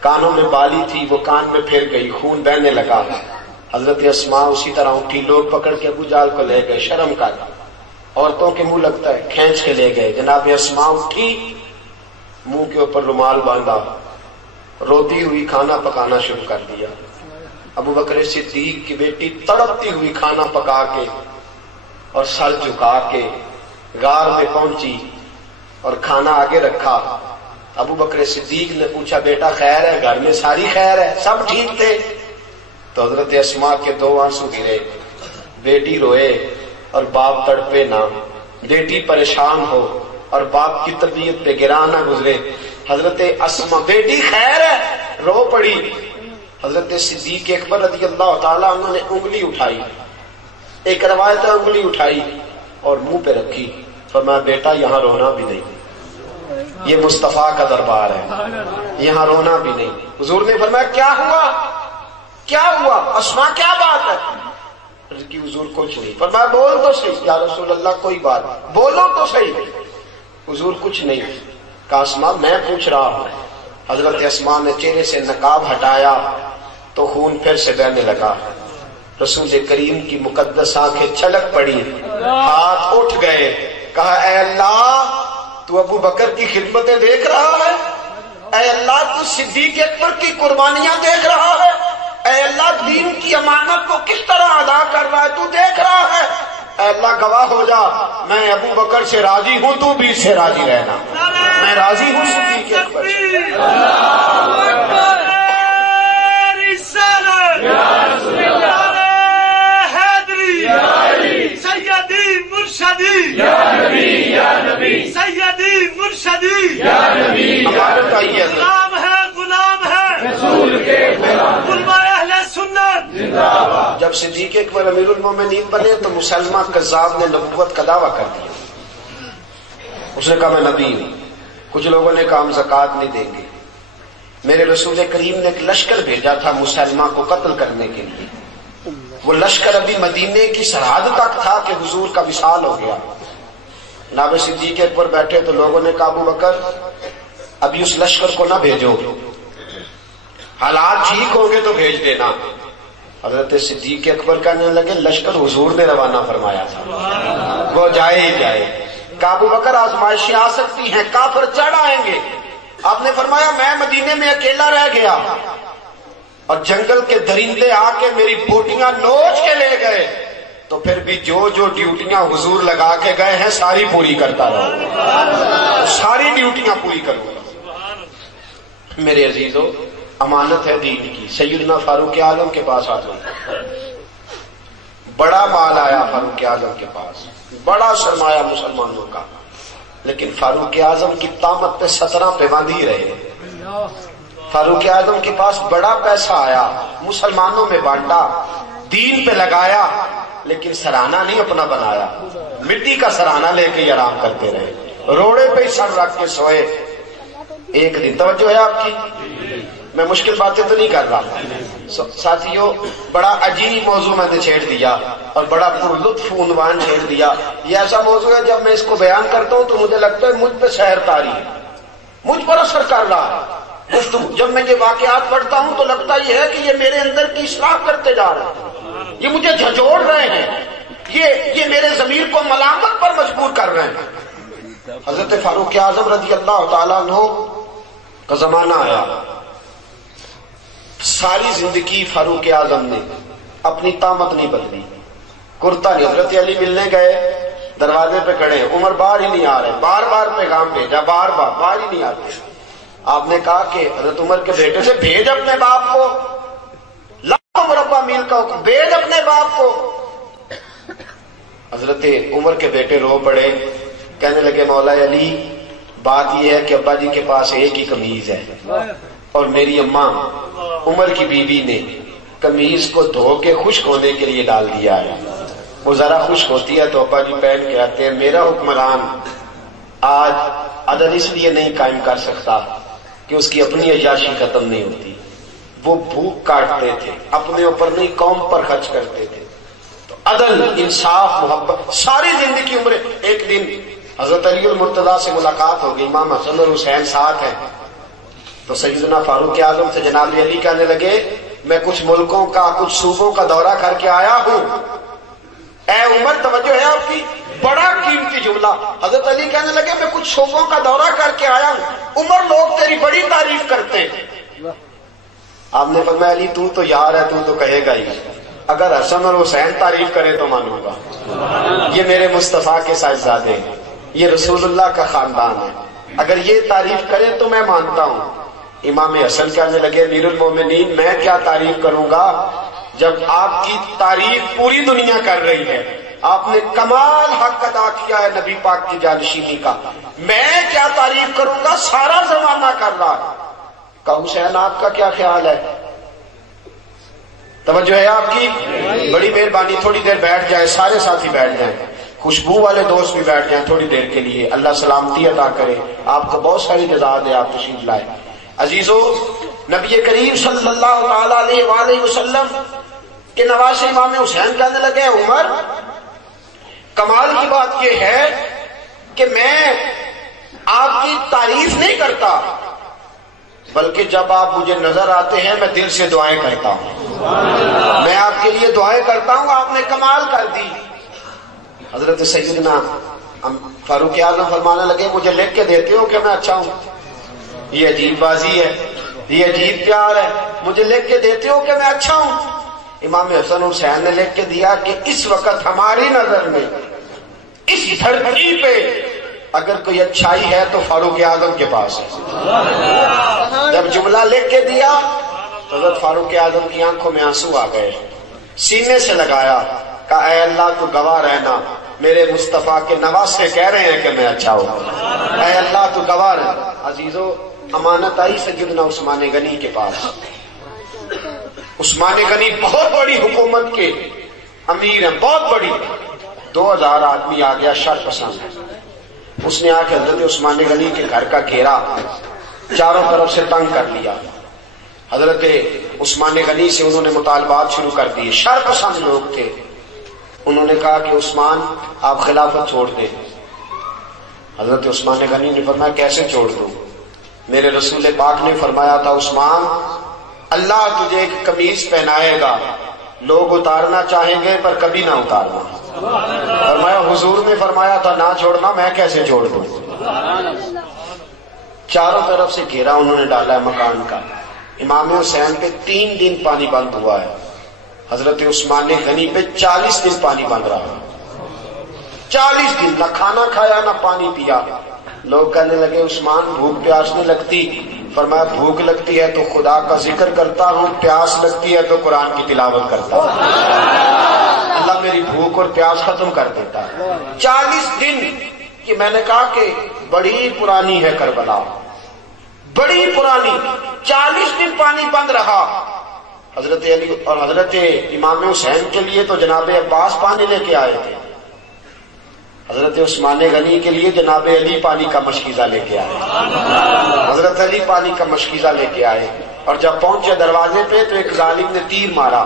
کانوں میں بالی تھی وہ کان میں پھر گئی، خون بہنے لگا، حضرت اسماء اسی طرح اٹھی، لوگ پکڑ کے ابو جہل کو لے گئے، شرم کر، عورتوں کے منہ لگتا ہے، کھینچ کے لے گئے، جناب اسماء اٹھی، منہ کے اوپر رومال باندھا، روتی ہوئی کھانا پکانا شروع کر دیا۔ ابو بکر صدیق کی بیٹی تڑپتی ہوئی کھانا پکا کے اور سر جھکا کے غار میں پہنچی اور کھانا آگے رکھا۔ ابو بکر صدیق نے پوچھا بیٹا خیر ہے، گھر میں ساری خیر ہے، سب ٹھیک تھے؟ تو حضرت اسماء کے دو آنسو گرے، بیٹی روئے اور باپ تڑپے نہ، بیٹی پریشان ہو اور باپ کی طبیعت پہ گراں نہ گزرے۔ حضرت اسماء بیٹی خیر ہے رو پڑی، حضرت صدیق اکبر رضی اللہ تعالیٰ عنہ نے انگلی اٹھائی، ایک روایت انگلی اٹھائی اور منہ پہ رکھی، فرمایا بیٹا یہاں رونا بھی نہیں، یہ مصطفیٰ کا دربار ہے، یہاں رونا بھی نہیں۔ حضور نے فرمایا کیا ہوا، کیا ہوا اسماء، کیا بات ہے؟ کہ حضور کچھ نہیں۔ فرمایا بول تو صحیح یا رسول اللہ، کوئی بات بولو تو صحیح۔ حضور کچھ نہیں۔ کہا اسماء میں پوچھ رہا ہوں۔ حضرت اسماء نے چہرے سے نقاب ہٹایا تو خون پھر سے بہنے لگا، رسول کریم کی مقدس آنکھیں چھلک پڑی، ہاتھ اٹھ گئے، کہا اے اللہ تو ابو بکر کی خدمتیں دیکھ رہا ہے، اے اللہ تو صدیق اکبر کی قربانیاں دیکھ رہا ہے، اے اللہ دین کی امانت کو کس طرح ادا کر رہا ہے تو دیکھ رہا ہے، اے اللہ گواہ ہو جا میں ابو بکر سے راضی ہوں، تو بھی اس سے راضی رہنا، میں راضی ہوں صدیق اکبر سے۔ سیدی مرشدی یا نبی یا نبی، سیدی مرشدی یا نبی، غلام ہے غلام ہے رسول کے غلام، علماء اہل سنت زندہ باد۔ جب صدیق اکبر امیر المومنین بنے تو مسلمہ کذاب نے نبوت کا دعویٰ کر دیا، اس نے کہا میں نبی ہوں۔ کچھ لوگوں نے کہا ہم زکوٰۃ نہیں دیں گے۔ میرے رسول کریم نے ایک لشکر بھیجا تھا مسلمہ کو قتل کرنے کے لیے، وہ لشکر ابھی مدینے کی سرحد تک تھا کہ حضور کا وصال ہو گیا۔ جناب صدیق اکبر بیٹھے تو لوگوں نے کہا ابو بکر ابھی اس لشکر کو نہ بھیجو، حالات ٹھیک ہوں گے تو بھیج دینا۔ حضرت صدیق اکبر کہنے لگے لشکر حضور نے روانہ فرمایا تھا، وہ جائے ہی جائے۔ کہا ابو بکر آزمائشیں آ سکتی ہیں، کافر چڑھ آئیں گے۔ آپ نے فرمایا میں مدینے میں اکیلا رہ گیا اور جنگل کے درندے آ کے میری بوٹیاں نوچ کے لے گئے، تو پھر بھی جو جو ڈیوٹیاں حضور لگا کے گئے ہیں ساری پوری کرتا رہوں، ساری ڈیوٹیاں پوری کروں گا۔ میرے عزیزو امانت ہے دین کی۔ سیدنا فاروق اعظم کے پاس آ گئی، بڑا مال آیا فاروق اعظم کے پاس، بڑا سرمایہ مسلمانوں کا، لیکن فاروق اعظم کی طامت پہ 17 پیبند ہی رہے۔ فاروق اعظم کے پاس بڑا پیسہ آیا، مسلمانوں میں بانٹا، دین پہ لگایا، لیکن سرانہ نہیں اپنا بنایا، مٹی کا سرانہ لے کے آرام کرتے رہے، روڑے پہ ہی سر رکھ کے سوئے۔ ایک دن توجہ ہے آپ کی، میں مشکل باتیں تو نہیں کر رہا ساتھیوں، بڑا عجیب موضوع میں نے چھیڑ دیا اور بڑا پر لطف عنوان چھیڑ دیا۔ یہ ایسا موضوع ہے جب میں اس کو بیان کرتا ہوں تو مجھے لگتا ہے مجھ پہ سحر طاری ہے، مجھ پر اثر کر رہا ہے۔ جب میں یہ واقعات پڑھتا ہوں تو لگتا یہ ہے کہ یہ میرے اندر کی اصلاح کرتے جا رہے ہیں، یہ مجھے جھنجھوڑ رہے ہیں، یہ میرے ضمیر کو ملامت پر مجبور کر رہے ہیں۔ حضرت فاروق اعظم رضی اللہ تعالیٰ عنہ کا زمانہ آیا، ساری زندگی فاروق اعظم نے اپنی طامت نہیں بدلی، کرتا نہیں. حضرت علی ملنے گئے، دروازے پہ کھڑے ہیں، عمر باہر ہی نہیں آ رہے، بار بار پیغام بھیجا، بار باہر ہی نہیں آتے. آپ نے کہا کہ حضرت عمر کے بیٹے سے بھیج اپنے باپ کو، لاکھوں مربع میل کا حکم، بھیج اپنے باپ کو. حضرت عمر کے بیٹے رو پڑے، کہنے لگے مولا علی بات یہ ہے کہ ابا جی کے پاس ایک ہی قمیض ہے اور میری اماں عمر کی بیوی نے قمیض کو دھو کے خشک ہونے کے لیے ڈال دیا ہے، وہ ذرا خشک ہوتی ہے تو ابا جی پہن کے آتے ہیں. میرا حکمران آج عدل اس لیے نہیں قائم کر سکتا کہ اس کی اپنی عیاشی ختم نہیں ہوتی. وہ بھوک کاٹتے تھے، اپنے اوپر نہیں قوم پر خرچ کرتے تھے. تو عدل، انصاف، محبت ساری زندگی عمر. ایک دن حضرت علی المرتضیٰ سے ملاقات ہوگی، امام حسن اور حسین ساتھ ہیں. تو سیدنا فاروق اعظم سے جناب علی کہنے لگے میں کچھ ملکوں کا، کچھ صوبوں کا دورہ کر کے آیا ہوں. اے عمر توجہ ہے آپ کی، بڑا قیمتی جملہ. حضرت علی کہنے لگے میں کچھ صوبوں کا دورہ کر کے آیا ہوں، عمر لوگ تیری بڑی تعریف کرتے ہیں. آپ نے فرمایا علی تو یار ہے، تو کہے گا ہی، اگر حسن اور حسین تعریف کرے تو مانوں گا. یہ میرے مصطفیٰ کے صاحبزادے ہیں، یہ رسول اللہ کا خاندان ہے، اگر یہ تعریف کرے تو میں مانتا ہوں. امام حسن کہنے لگے امیر المومنین میں کیا تعریف کروں گا جب آپ کی تعریف پوری دنیا کر رہی ہے، آپ نے کمال حق ادا کیا ہے نبی پاک کی جانشینی کا، میں کیا تعریف کروں گا، سارا زمانہ کر رہا ہے. کہ حسین آپ کا کیا خیال ہے؟ توجہ ہے آپ کی؟ بڑی مہربانی، تھوڑی دیر بیٹھ جائیں، سارے ساتھی بیٹھ جائیں، خوشبو والے دوست بھی بیٹھ جائیں تھوڑی دیر کے لیے. اللہ سلامتی عطا کرے، آپ کو بہت ساری جزا دے، آپ تشریف لائے. عزیزو، نبی کریم صلی اللہ تعالی علیہ وآلہ وسلم کے نواسے امام حسین کہنے لگے عمر کمال کی بات یہ ہے کہ میں آپ کی تعریف نہیں کرتا، بلکہ جب آپ مجھے نظر آتے ہیں میں دل سے دعائیں کرتا ہوں، میں آپ کے لیے دعائیں کرتا ہوں، آپ نے کمال کر دی. حضرت سیدنا فاروق اعظم فرمانے لگے مجھے لکھ کے دیتے ہو کہ میں اچھا ہوں؟ یہ عجیب بازی ہے، یہ عجیب پیار ہے، مجھے لکھ کے دیتے ہو کہ میں اچھا ہوں؟ امام حسن حسین نے لکھ کے دیا کہ اس وقت ہماری نظر میں اس دھرتی پہ اگر کوئی اچھائی ہے تو فاروق اعظم کے پاس ہے. جب جملہ لکھ کے دیا تو حضرت فاروق اعظم کی آنکھوں میں آنسو آ گئے، سینے سے لگایا، کہا اے اللہ تو گواہ رہنا، میرے مصطفیٰ کے نواسے کہہ رہے ہیں کہ میں اچھا ہوں، اے اللہ تو گواہ رہنا. عزیزو، امانت آئی سیدنا عثمان غنی کے پاس. عثمان غنی بہت بڑی حکومت کے امیر ہیں، بہت بڑی، 2000 آدمی آ گیا شر پسند. اس نے آ کے حضرت عثمان غنی کے گھر کا گھیرا چاروں طرف سے تنگ کر لیا. حضرت عثمان غنی سے انہوں نے مطالبات شروع کر دیے. شر پسند لوگ تھے، انہوں نے کہا کہ عثمان آپ خلافت چھوڑ دیں. حضرت عثمان غنی نے فرمایا کیسے چھوڑ دوں؟ میرے رسول پاک نے فرمایا تھا عثمان اللہ تجھے ایک قمیض پہنائے گا، لوگ اتارنا چاہیں گے پر کبھی نہ اتارنا. فرمایا حضور نے فرمایا تھا نہ چھوڑنا، میں کیسے چھوڑ دوں؟ چاروں طرف سے گھیرا انہوں نے ڈالا ہے مکان کا. امام حسین پہ 3 دن پانی بند ہوا ہے، حضرت عثمان غنی پہ 40 دن پانی بند رہا. 40 دن نہ کھانا کھایا نہ پانی پیا. لوگ کہنے لگے عثمان بھوک پیاس نہیں لگتی؟ فرمایا بھوک لگتی ہے تو خدا کا ذکر کرتا ہوں، پیاس لگتی ہے تو قرآن کی تلاوت کرتا ہوں، اللہ میری بھوک اور پیاس ختم کر دیتا ہے. 40 دن کہ میں نے کہا کہ بڑی پرانی ہے کربلا، بڑی پرانی. 40 دن پانی بند رہا. حضرت علی اور حضرت امام حسین کے لیے تو جناب عباس پانی لے کے آئے تھے، حضرت عثمان غنی کے لیے جناب علی پانی کا مشکیزہ لے کے آئے، حضرت علی پانی کا مشکیزہ لے کے آئے. اور جب پہنچے دروازے پہ تو ایک ظالم نے تیر مارا،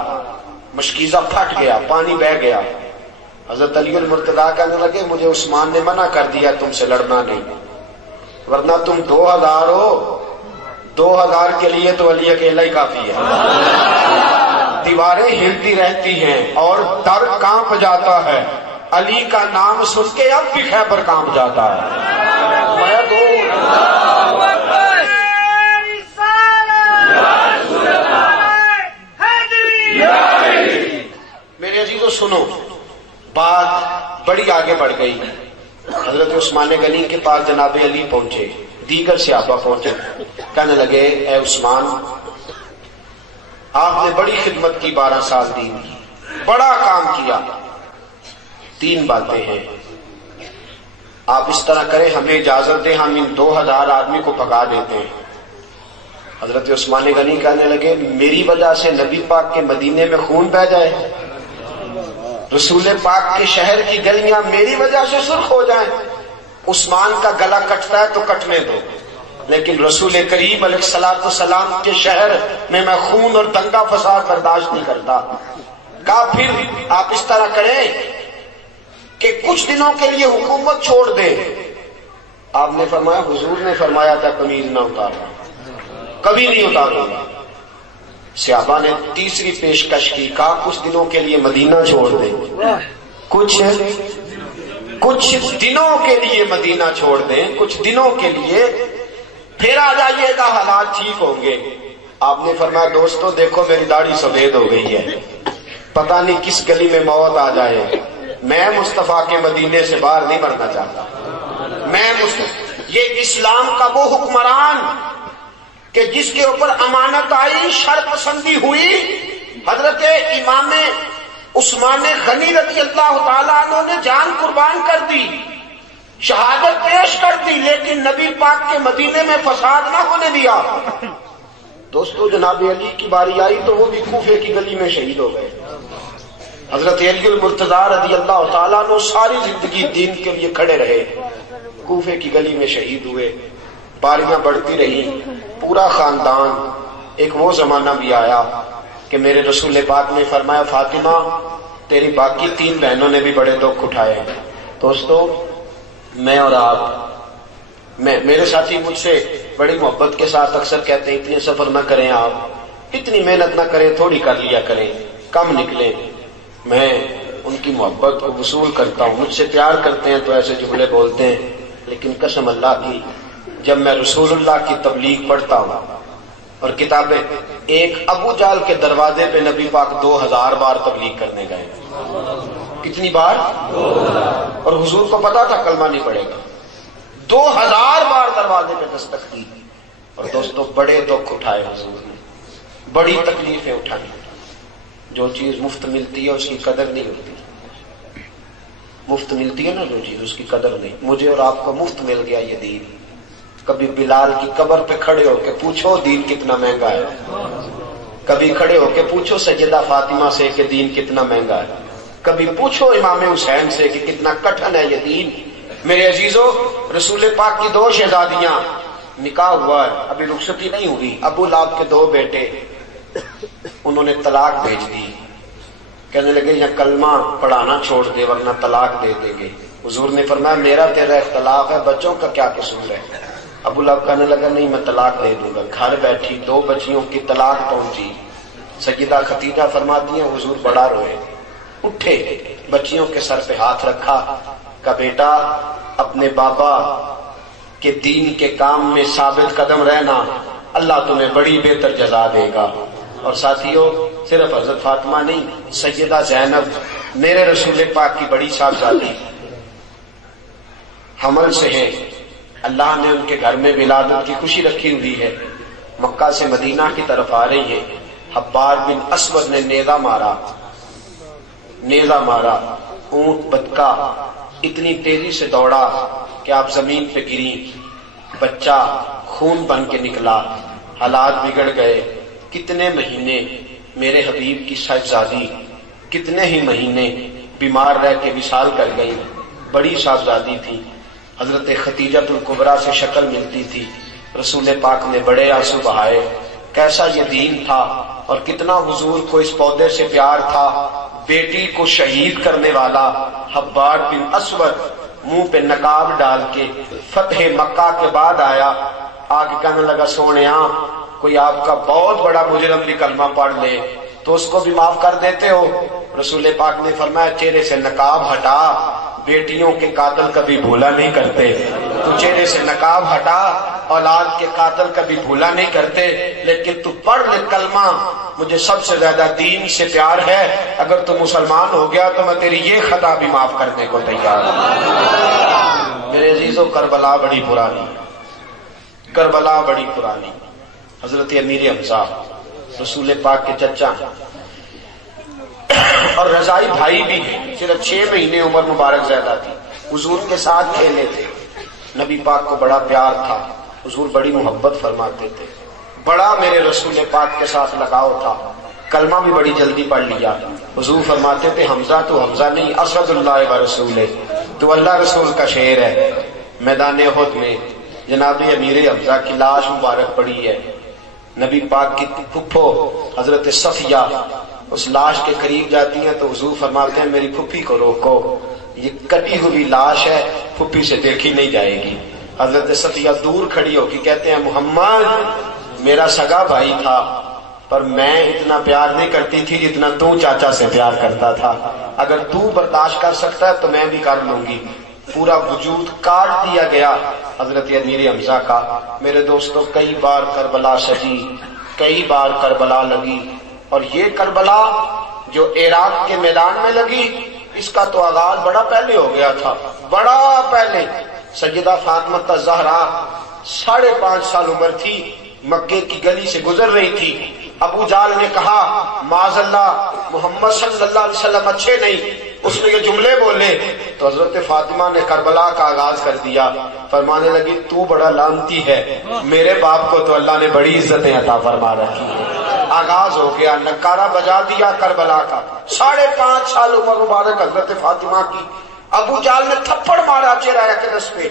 مشکیزہ پھٹ گیا، پانی بہہ گیا. حضرت علی المرتضیٰ کہنے لگے مجھے عثمان نے منع کر دیا تم سے لڑنا نہیں، ورنہ تم 2000 ہو، 2000 کے لیے تو علی اکیلا ہی کافی ہے. دیواریں ہلتی رہتی ہیں اور در کانپ جاتا ہے، علی کا نام سن کے اب بھی خیبر کانپ جاتا ہے. میرے عزیزو سنو، بات بڑی آگے بڑھ گئی. حضرت عثمان غنی کے پاس جناب علی پہنچے، دیگر صحابہ پہنچے، کہنے لگے اے عثمان، آپ نے بڑی خدمت کی، 12 سال دین کی، بڑا کام کیا، 3 باتیں ہیں، آپ اس طرح کریں، ہمیں اجازت دیں، ہم ان 2000 آدمی کو بھگا دیتے ہیں. حضرت عثمان غنی کہنے لگے میری وجہ سے نبی پاک کے مدینے میں خون بہہ جائے، رسول پاک کے شہر کی گلیاں میری وجہ سے سرخ ہو جائیں. عثمان کا گلا کٹتا ہے تو کٹنے دو، لیکن رسول کریم علیہ الصلوۃ والسلام کے شہر میں خون اور دنگا فساد برداشت نہیں کرتا. کہا پھر آپ اس طرح کریں کہ کچھ دنوں کے لیے حکومت چھوڑ دیں. آپ نے فرمایا حضور نے فرمایا تھا قمیض نہ اتارنا، کبھی نہیں اتاروں گا. صحابہ نے تیسری پیشکش کی، کہا کچھ دنوں کے لیے مدینہ چھوڑ دیں، کچھ دنوں کے لیے مدینہ چھوڑ دیں، کچھ دنوں کے لیے، پھر آ جائیے گا، حالات ٹھیک ہوں گے. آپ نے فرمایا دوستو دیکھو میری داڑھی سفید ہو گئی ہے، پتہ نہیں کس گلی میں موت آ جائے، میں مصطفیٰ کے مدینے سے باہر نہیں مرنا چاہتا. یہ اسلام کا وہ حکمران کہ جس کے اوپر امانت آئی، شر پسندی ہوئی، حضرت امام عثمان غنی رضی اللہ تعالیٰ عنہ نے جان قربان کر دی، شہادت پیش کر دی، لیکن نبی پاک کے مدینے میں فساد نہ ہونے دیا. دوستو جناب علی کی باری آئی تو وہ بھی کوفے کی گلی میں شہید ہو گئے. حضرت علی المرتضیٰ رضی اللہ تعالیٰ عنہ ساری زندگی دین کے لیے کھڑے رہے، کوفے کی گلی میں شہید ہوئے. باریاں بڑھتی رہی، پورا خاندان. ایک وہ زمانہ بھی آیا کہ میرے رسول پاک نے فرمایا فاطمہ تیری باقی 3 بہنوں نے بھی بڑے دکھ اٹھائے. دوستو میں اور آپ، میرے ساتھی مجھ سے بڑی محبت کے ساتھ اکثر کہتے ہیں اتنے سفر نہ کریں، آپ اتنی محنت نہ کریں، تھوڑی کر لیا کریں، کم نکلیں. میں ان کی محبت کو وصول کرتا ہوں، مجھ سے پیار کرتے ہیں تو ایسے جملے بولتے ہیں، لیکن قسم اللہ کی جب میں رسول اللہ کی تبلیغ پڑھتا ہوں اور کتابیں، ایک ابو جہل کے دروازے پہ نبی پاک 2000 بار تبلیغ کرنے گئے. کتنی بار؟ 2000. اور حضور کو پتا تھا کلمہ نہیں پڑے گا، 2000 بار دروازے پہ دستک دی. اور دوستو بڑے دکھ اٹھائے حضور نے، بڑی تکلیفیں اٹھائی. جو چیز مفت ملتی ہے اس کی قدر نہیں ہوتی، مفت ملتی ہے نا جو چیز اس کی قدر نہیں. مجھے اور آپ کو مفت مل گیا یہ دین. کبھی بلال کی قبر پہ کھڑے ہو کے پوچھو دین کتنا مہنگا ہے، کبھی کھڑے ہو کے پوچھو سیدہ فاطمہ سے کہ دین کتنا مہنگا ہے، کبھی پوچھو امام حسین سے کہ کتنا کٹھن ہے یہ دین. میرے عزیزو رسول پاک کی 2 شہزادیاں، نکاح ہوا ہے، ابھی رخصتی نہیں ہوئی. ابو لہب کے 2 بیٹے، انہوں نے طلاق بھیج دی، کہنے لگے یا کلمہ پڑھانا چھوڑ دے ورنہ طلاق دے دیں گے. حضور نے فرمایا میرا تیرا اختلاف ہے، بچوں کا کیا قصور ہے. ابو لہب کہنے لگا نہیں میں طلاق دے دوں گا. گھر بیٹھی 2 بچیوں کی طلاق پہنچی. سیدہ ختیجہ فرماتی ہیں حضور بڑا روئے، اٹھے، بچیوں کے سر پہ ہاتھ رکھا، کہا بیٹا اپنے بابا کے دین کے کام میں ثابت قدم رہنا، اللہ تمہیں بڑی بہتر جزا دے گا. اور ساتھیوں صرف حضرت فاطمہ نہیں، سیدہ زینب میرے رسول پاک کی بڑی صاحبزادی حمل سے ہے، اللہ نے ان کے گھر میں ولادت کی خوشی رکھی ہوئی ہے. مکہ سے مدینہ کی طرف آ رہی ہے. حبار بن اسود نے نیزہ مارا، اونٹ بدکا اتنی تیزی سے دوڑا کہ آپ زمین پہ گری، بچہ خون بن کے نکلا، حالات بگڑ گئے. کتنے مہینے میرے حبیب کی صاحبزادی کتنے ہی مہینے بیمار رہ کے وصال کر گئی. بڑی صاحبزادی تھی. حضرت ختیجہ الکبریٰ سے شکل ملتی تھی. رسول پاک نے بڑے آنسو بہائے. کیسا یہ دین تھا اور کتنا حضور کو اس پودے سے پیار تھا. بیٹی کو شہید کرنے والا حبار بن اسود منہ پہ نقاب ڈال کے فتح مکہ کے بعد آیا. آگے کہنے لگا سونیا کوئی آپ کا بہت بڑا مجرم بھی کلمہ پڑھ لے تو اس کو بھی معاف کر دیتے ہو. رسول پاک نے فرمایا چہرے سے نقاب ہٹا، بیٹیوں کے قاتل کبھی بھولا نہیں کرتے. تو چہرے سے نقاب ہٹا، اولاد کے قاتل کبھی بھولا نہیں کرتے، لیکن تو پڑھ لے کلمہ، مجھے سب سے زیادہ دین سے پیار ہے، اگر تو مسلمان ہو گیا تو میں تیری یہ خطا بھی معاف کرنے کو تیار ہوں۔ میرے عزیزو، کربلا بڑی پرانی، کربلا بڑی پرانی۔ حضرت امیر حمزہ رسول پاک کے چچا اور رضائی بھائی بھی ہیں، صرف 6 مہینے عمر مبارک زیادہ تھی، حضور کے ساتھ کھیلے تھے، نبی پاک کو بڑا پیار تھا، حضور بڑی محبت فرماتے تھے، بڑا میرے رسول پاک کے ساتھ لگاؤ تھا، کلمہ بھی بڑی جلدی پڑھ لیا۔ حضور فرماتے تھے حمزہ تو حمزہ نہیں، اسد اللہ و رسول، تو اللہ رسول کا شعر ہے۔ میدان احد میں جناب امیر حمزہ کی لاش مبارک پڑی ہے، نبی پاک کی پھپھو حضرت صفیہ اس لاش کے قریب جاتی ہیں تو حضور فرماتے ہیں میری پھپھی کو روکو، یہ کٹی ہوئی لاش ہے، پھپھی سے دیکھی نہیں جائے گی۔ حضرت صفیہ دور کھڑی ہو کے کہتے ہیں محمد میرا سگا بھائی تھا، پر میں اتنا پیار نہیں کرتی تھی جتنا تو چاچا سے پیار کرتا تھا، اگر تو برداشت کر سکتا ہے تو میں بھی کر لوں گی۔ پورا وجود کاٹ دیا گیا حضرت امیر حمزہ کا۔ میرے دوستوں، کئی بار کربلا سجی، کئی بار کربلا لگی، اور یہ کربلا جو عراق کے میدان میں لگی اس کا تو آغاز بڑا پہلے ہو گیا تھا، بڑا پہلے۔ سیدہ فاطمہ الزہرا 5.5 سال عمر تھی، مکے کی گلی سے گزر رہی تھی، ابو جہل نے کہا معاذ اللہ محمد صلی اللہ علیہ وسلم اچھے نہیں، اس نے یہ جملے بولے تو حضرت فاطمہ نے کربلا کا آغاز کر دیا، فرمانے لگی تو بڑا لعنتی ہے، میرے باپ کو تو اللہ نے بڑی عزتیں عطا فرما رکھی ہے۔ آغاز ہو گیا، نکارہ بجا دیا کربلا کا۔ 5.5 سال عمر مبارک حضرت فاطمہ کی، ابو جہل نے تھپڑ مارا چہرہ اقدس پہ،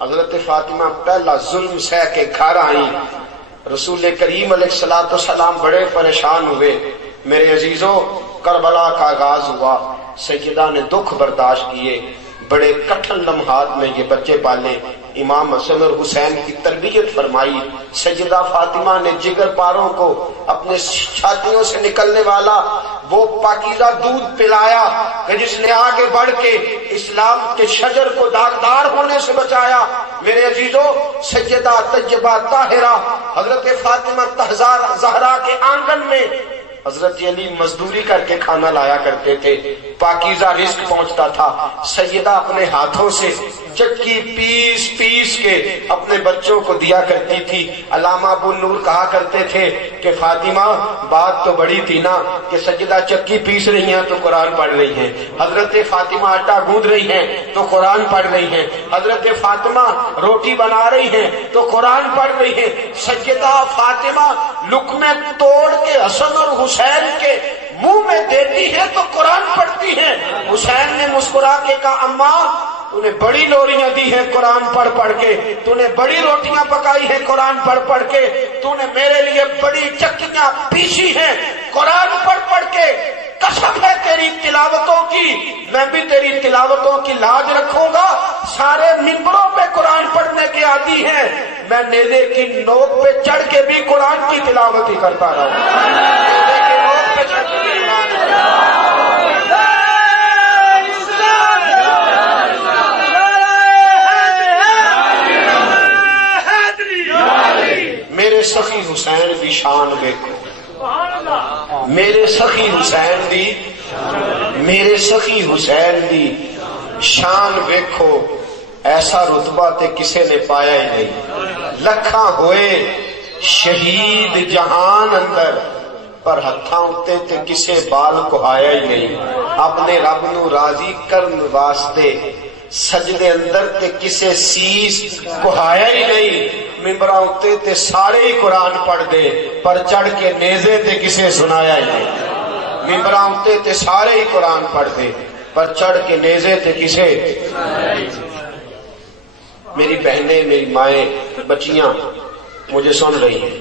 حضرت فاطمہ پہلا ظلم سہ کے گھر آئی، رسول کریم علیہ الصلوۃ والسلام بڑے پریشان ہوئے۔ میرے عزیزوں، کربلا کا آغاز ہوا، سیدہ نے دکھ برداشت کیے، بڑے کٹھن لمحات میں یہ بچے پالے، امام حسن اور حسین کی تربیت فرمائی۔ سیدہ فاطمہ نے جگر پاروں کو اپنے چھاتیوں سے نکلنے والا وہ پاکیزہ دودھ پلایا کہ جس نے آگے بڑھ کے اسلام کے شجر کو داغدار ہونے سے بچایا۔ میرے عزیزوں، سیدہ طیبہ طاہرہ حضرت فاطمہ زہرا کے آنگن میں حضرت علی مزدوری کر کے کھانا لایا کرتے تھے، پاکیزہ رزق پہنچتا تھا۔ سیدہ اپنے ہاتھوں سے چکی پیس پیس کے اپنے بچوں کو دیا کرتی تھی۔ علامہ ابو نور کہا کرتے تھے کہ فاطمہ بات تو بڑی تھی نا کہ سیدہ چکی پیس رہی ہیں تو قرآن پڑھ رہی ہیں، حضرت فاطمہ آٹا گوندھ رہی ہیں تو قرآن پڑھ رہی ہیں، حضرت فاطمہ روٹی بنا رہی ہیں تو قرآن پڑھ رہی ہیں۔ سیدہ فاطمہ لقمے توڑ کے حسن اور حسین کے منہ میں دیتی ہے تو قرآن پڑھتی ہے۔ حسین نے مسکرا کے کہا اماں تو نے بڑی لوریاں دی ہیں قرآن پڑھ پڑھ کے، تو نے بڑی روٹیاں پکائی ہیں قرآن پڑھ پڑھ کے، تو نے میرے لیے بڑی چکیاں پیسی ہیں قرآن پڑھ پڑھ کے، قسم ہے تیری تلاوتوں کی، میں بھی تیری تلاوتوں کی لاج رکھوں گا۔ سارے ممبروں پہ قرآن پڑھنے کے عادی ہیں، میں نیزے کی نوک پہ چڑھ کے بھی قرآن کی تلاوت ہی کرتا رہا ہوں، نیزے کی نوک پہ چڑھ کے بھی میرے سخی حسین دی شان دیکھو، میرے سخی حسین دی، میرے سخی حسین دی شان ویکھو، ایسا رتبہ تے کسے نے پایا ہی نہیں۔ لکھاں ہوئے شہید جہان اندر، پر ہتھاں اتے تے کسے بال کو آیا ہی نہیں۔ اپنے رب نو راضی کرن واسطے سجدے اندر تے کسے سیس کو آیا ہی نہیں۔ ممبراں اتے تے سارے ہی قرآن پڑھ دے، پر چڑھ کے نیزے تے کسے سنایا ہی نہیں۔ ممبراں اتے تے سارے ہی قرآن پڑھ دے، پر چڑھ کے نیزے تے کسے۔ میری بہنیں، میری مائیں، بچیاں مجھے سن رہی ہیں،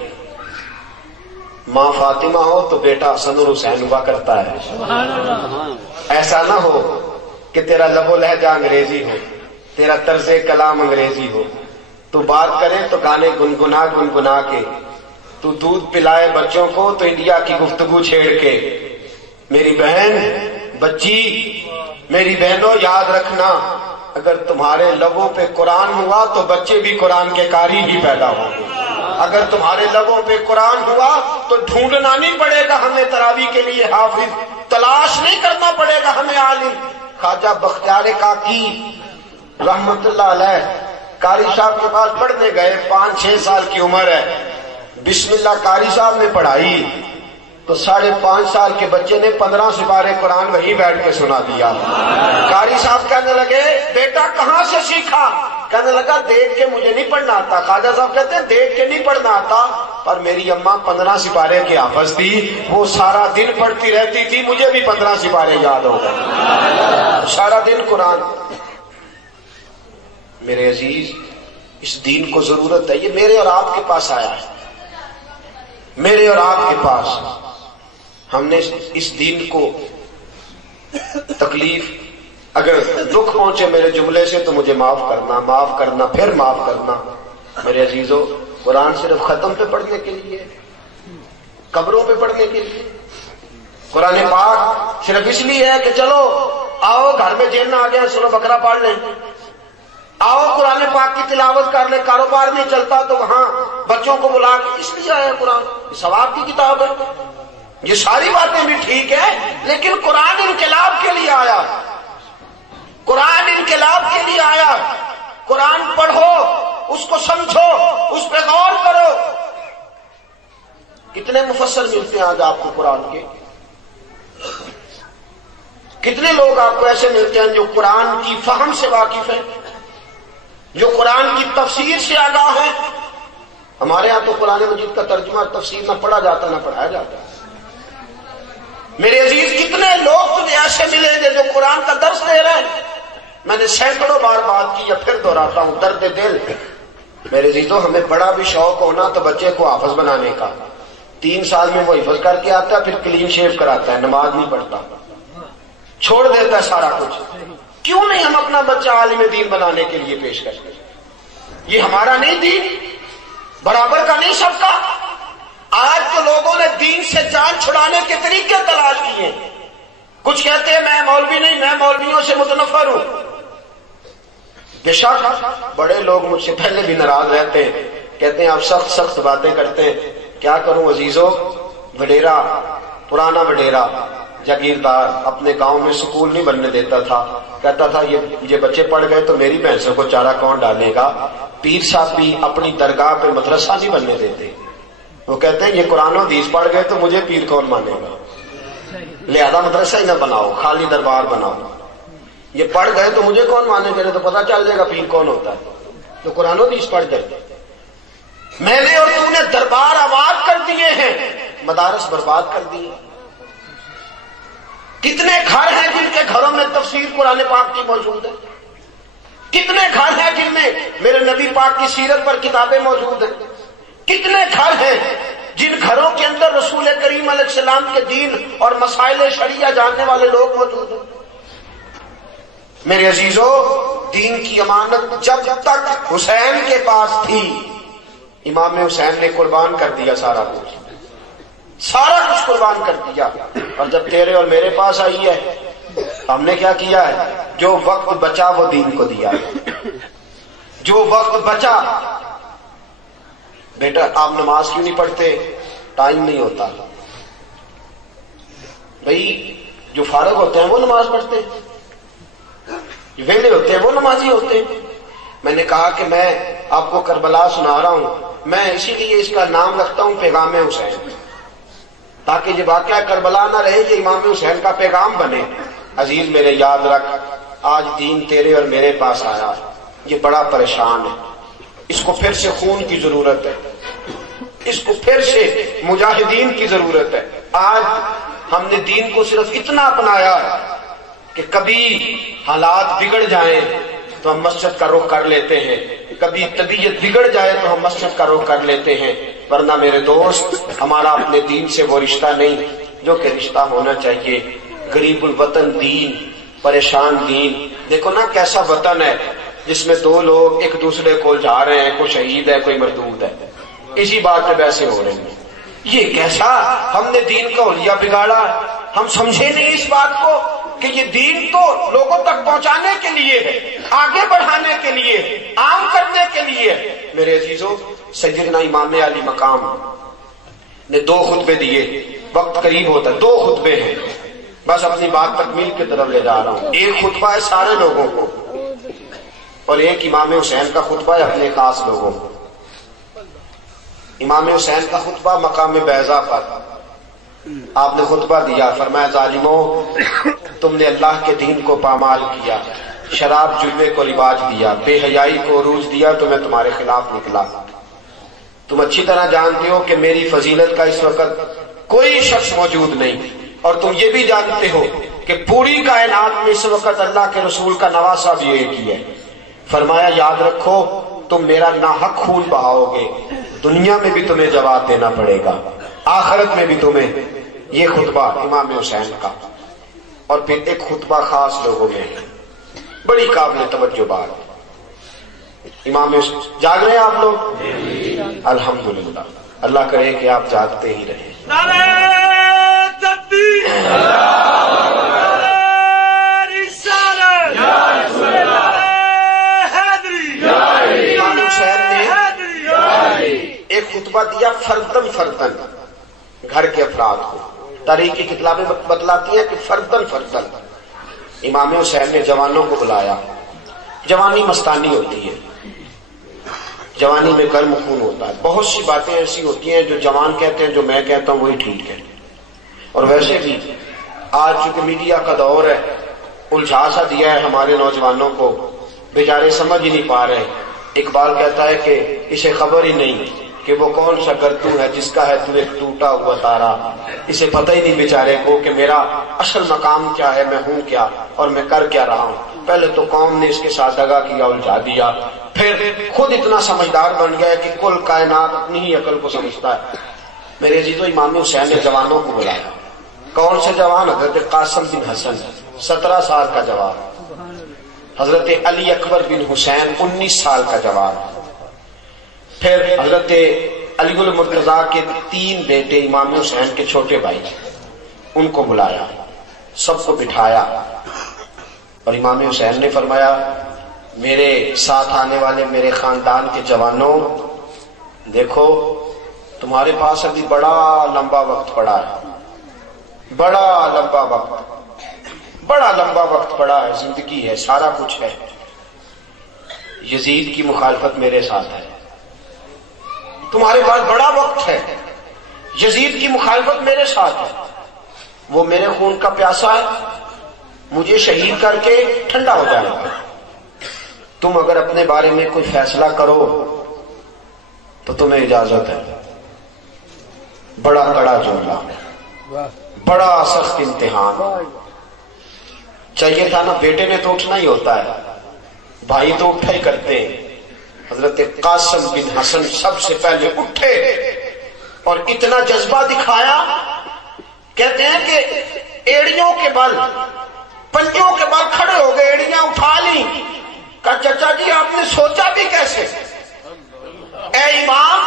ماں فاطمہ ہو تو بیٹا حسن اور حسین ہوا کرتا ہے۔ ایسا نہ ہو کہ تیرا لب و لہجہ انگریزی ہو، تیرا طرز کلام انگریزی ہو، تو بات کرے تو گانے گنگنا گنگنا کے، تو دودھ پلائے بچوں کو تو انڈیا کی گفتگو چھیڑ کے۔ میری بہن، بچی، میری بہنوں یاد رکھنا، اگر تمہارے لبوں پہ قرآن ہوا تو بچے بھی قرآن کے قاری ہی پیدا ہوں گے. اگر تمہارے لبوں پہ قرآن ہوا تو ڈھونڈنا نہیں پڑے گا ہمیں تراویح کے لیے حافظ، تلاش نہیں کرنا پڑے گا ہمیں عالم. خواجہ بختیار کاکی رحمت اللہ علیہ قاری صاحب کے پاس پڑھنے گئے، 5-6 سال کی عمر ہے. بسم اللہ قاری صاحب نے پڑھائی تو 5.5 سال کے بچے نے 15 سپارے قرآن وہیں بیٹھ کے سنا دیا. قاری صاحب کہنے لگے بیٹا کہاں سے سیکھا؟ کہنے لگا دیکھ کے مجھے نہیں پڑھنا آتا. خواجہ صاحب کہتے ہیں دیکھ کے نہیں پڑھنا آتا، پر میری اماں 15 سپارے کی حافظ تھی، وہ سارا دن پڑھتی رہتی تھی، مجھے بھی 15 سپارے یاد ہو گئے. سارا دن قرآن. میرے عزیز اس دین کو ضرورت ہے. یہ میرے اور آپ کے پاس آیا ہے، میرے اور آپ کے پاس. ہم نے اس دین کو تکلیف، اگر دکھ پہنچے میرے جملے سے تو مجھے معاف کرنا، معاف کرنا، پھر معاف کرنا. میرے عزیزو قرآن صرف ختم پہ پڑھنے کے لیے، قبروں پہ پڑھنے کے لیے. قرآن پاک صرف اس لیے ہے کہ چلو آؤ گھر میں جیل نہ آ گیا سورہ بقرہ پڑھ لیں، آؤ قرآن پاک کی تلاوت کر لیں. کاروبار نہیں چلتا تو وہاں بچوں کو بلا کے، اس لیے آیا قرآن. یہ ثواب کی کتاب ہے. یہ ساری باتیں بھی ٹھیک ہے، لیکن قرآن انقلاب کے لیے آیا. قرآن انقلاب کے لیے آیا. قرآن پڑھو، اس کو سمجھو، اس پہ غور کرو. کتنے مفسر ملتے ہیں آج آپ کو قرآن کے؟ کتنے لوگ آپ کو ایسے ملتے ہیں جو قرآن کی فہم سے واقف ہیں، جو قرآن کی تفسیر سے آگاہ ہیں؟ ہمارے ہاں تو قرآن مجید کا ترجمہ تفسیر نہ پڑھا جاتا نہ پڑھایا جاتا. میرے عزیز کتنے لوگ تمہیں ایسے ملیں گے جو قرآن کا درس دے رہے ہیں. میں نے سینکڑوں بار بات کی، یا پھر دہراتا ہوں، درد دل. میرے عزیزوں ہمیں بڑا بھی شوق ہونا تو بچے کو حافظ بنانے کا. 3 سال میں وہ حفظ کر کے آتا ہے، پھر کلین شیو کراتا ہے، نماز نہیں پڑھتا، چھوڑ دیتا ہے سارا کچھ. کیوں نہیں ہم اپنا بچہ عالم دین بنانے کے لیے پیش کرتے؟ یہ ہمارا نہیں دین، برابر کا نہیں سب کا. آج تو لوگوں نے دین سے جان چھڑانے کے طریقے تلاش کیے. کچھ کہتے ہیں میں مولوی نہیں، میں مولویوں سے متنفر ہوں. بے شک بڑے لوگ مجھ سے پہلے بھی ناراض رہتے ہیں، کہتے ہیں آپ سخت سخت باتیں کرتے ہیں. کیا کروں عزیزو، وڈیرا، پرانا وڈیرا جاگیردار اپنے گاؤں میں سکول نہیں بننے دیتا تھا. کہتا تھا یہ بچے پڑھ گئے تو میری بھینسوں کو چارہ کون ڈالے گا. پیر صاحب بھی اپنی درگاہ پہ مدرسہ نہیں بننے دیتے. وہ کہتے ہیں یہ قرآن و حدیث پڑھ گئے تو مجھے پیر کون مانے گا، لہذا مدرسہ ہی نہ بناؤ، خالی دربار بناؤ. یہ پڑھ گئے تو مجھے کون مانے گا، تو پتہ چل جائے گا پیر کون ہوتا ہے. تو قرآن و حدیث پڑھ جائے. میں نے اور تو نے دربار آباد کر دیے ہیں، مدارس برباد کر دیے. کتنے گھر ہیں جن کے گھروں میں تفسیر قرآن پاک کی موجود ہے؟ کتنے گھر ہیں جن میں میرے نبی پاک کی سیرت پر کتابیں موجود ہیں؟ کتنے گھر ہیں جن گھروں کے اندر رسول کریم علیہ السلام کے دین اور مسائل شریعہ جاننے والے لوگ موجود ہیں؟ میرے عزیزو دین کی امانت جب تک حسین کے پاس تھی، امام حسین نے قربان کر دیا سارا کچھ، سارا کچھ قربان کر دیا. اور جب تیرے اور میرے پاس آئی ہے ہم نے کیا کیا ہے؟ جو وقت بچا وہ دین کو دیا. جو وقت بچا. بیٹا آپ نماز کیوں نہیں پڑھتے؟ ٹائم نہیں ہوتا. بھائی جو فارغ ہوتے ہیں وہ نماز پڑھتے ہیں، جو ویلے ہوتے ہیں وہ نمازی ہوتے ہیں. میں نے کہا کہ میں آپ کو کربلا سنا رہا ہوں، میں اسی لیے اس کا نام رکھتا ہوں پیغام حسین، تاکہ یہ واقعہ کربلا نہ رہے، یہ امام حسین کا پیغام بنے. عزیز میرے یاد رکھ، آج دین تیرے اور میرے پاس آیا، یہ بڑا پریشان ہے. اس کو پھر سے خون کی ضرورت ہے، اس کو پھر سے مجاہدین کی ضرورت ہے. آج ہم نے دین کو صرف اتنا اپنایا کہ کبھی حالات بگڑ جائیں تو ہم مسجد کا رخ کر لیتے ہیں، کبھی طبیعت بگڑ جائے تو ہم مسجد کا رخ کر لیتے ہیں. ورنہ میرے دوست ہمارا اپنے دین سے وہ رشتہ نہیں جو کہ رشتہ ہونا چاہیے. غریب الوطن دین، پریشان دین. دیکھو نا کیسا وطن ہے جس میں 2 لوگ ایک دوسرے کو جا رہے ہیں، کوئی شہید ہے کوئی مردود ہے، اسی بات پہ بحثیں ہو رہی ہیں. یہ کیسا ہم نے دین کا حلیہ بگاڑا، ہم سمجھے نہیں اس بات کو. کہ یہ دین تو لوگوں تک پہنچانے کے لیے ہے، آگے بڑھانے کے لیے، عام کرنے کے لیے۔ میرے عزیزوں، سیدنا امام علی مقام نے 2 خطبے دیے، وقت قریب ہوتا ہے، 2 خطبے ہیں، بس اپنی بات تکمیل کی طرف لے جا رہا ہوں۔ ایک خطبہ ہے سارے لوگوں کو، اور ایک امام حسین کا خطبہ ہے اپنے خاص لوگوں کو۔ امام حسین کا خطبہ مقام بیضا پر آپ نے خطبہ دیا، فرمایا ظالموں، تم نے اللہ کے دین کو پامال کیا، شراب جلوے کو رواج دیا، بے حیائی کو عروج دیا، تو میں تمہارے خلاف نکلا۔ تم اچھی طرح جانتے ہو کہ میری فضیلت کا اس وقت کوئی شخص موجود نہیں، اور تم یہ بھی جانتے ہو کہ پوری کائنات میں اس وقت اللہ کے رسول کا نواسہ بھی ایک ہی ہے۔ فرمایا یاد رکھو، تم میرا ناحق خون بہاؤ گے، دنیا میں بھی تمہیں جواب دینا پڑے گا، آخرت میں بھی تمہیں۔ یہ خطبہ امام حسین کا، اور پھر ایک خطبہ خاص لوگوں میں، بڑی قابل توجہ بات۔ امام حسین جاگ رہے ہیں آپ لوگ؟ الحمدللہ، اللہ کرے کہ آپ جاگتے ہی رہیں۔ نعرہ تکبیر، ایک خطبہ دیا فردن فردن گھر کے افراد کو۔ تاریخ کی کتابیں بتلاتی ہیں کہ فردن فردن امام حسین نے جوانوں کو بلایا۔ جوانی مستانی ہوتی ہے، جوانی میں گرم خون ہوتا ہے، بہت سی باتیں ایسی ہوتی ہیں جو جوان کہتے ہیں، جو میں کہتا ہوں وہی ٹھیک ہے۔ اور ویسے بھی آج چونکہ میڈیا کا دور ہے، الجھا سا دیا ہے ہمارے نوجوانوں کو، بیچارے سمجھ ہی نہیں پا رہے۔ اقبال کہتا ہے کہ اسے خبر ہی نہیں کہ وہ کون سا گردو ہے جس کا ہے تو ایک ٹوٹا ہوا تارا۔ اسے پتہ ہی نہیں بیچارے کو کہ میرا اصل مقام کیا ہے، میں ہوں کیا اور میں کر کیا رہا ہوں۔ پہلے تو قوم نے اس کے ساتھ دغا کیا، الجھا دیا، پھر خود اتنا سمجھدار بن گیا کہ کل کائنات اپنی ہی عقل کو سمجھتا ہے۔ میرے عزیزو، امام حسین نے جوانوں کو بلایا۔ کون سے جوان؟ حضرت قاسم بن حسن 17 سال کا جوان، حضرت علی اکبر بن حسین 19 سال کا جوان، پھر حضرت علی المرتضیٰ کے 3 بیٹے امام حسین کے چھوٹے بھائی، ان کو بلایا، سب کو بٹھایا، اور امام حسین نے فرمایا میرے ساتھ آنے والے میرے خاندان کے جوانوں، دیکھو تمہارے پاس ابھی بڑا لمبا وقت پڑا ہے، بڑا لمبا وقت پڑا ہے، زندگی ہے، سارا کچھ ہے۔ یزید کی مخالفت میرے ساتھ ہے، تمہارے پاس بڑا وقت ہے، یزید کی مخالفت میرے ساتھ ہے، وہ میرے خون کا پیاسا ہے، مجھے شہید کر کے ٹھنڈا ہو جائے گا۔ تم اگر اپنے بارے میں کوئی فیصلہ کرو تو تمہیں اجازت ہے۔ بڑا کڑا جملہ، بڑا سخت امتحان۔ چاہیے تھا نا، بیٹے نے تو اٹھنا ہی ہوتا ہے، بھائی تو اٹھا ہی کرتے ہیں۔ حضرت قاسم بن حسن سب سے پہلے اٹھے اور اتنا جذبہ دکھایا، کہتے ہیں کہ ایڑیوں کے بل، پنجوں کے بل کھڑے ہو گئے، ایڑیاں اٹھا لی۔ کہا چچا جی آپ نے سوچا بھی کیسے؟ اے امام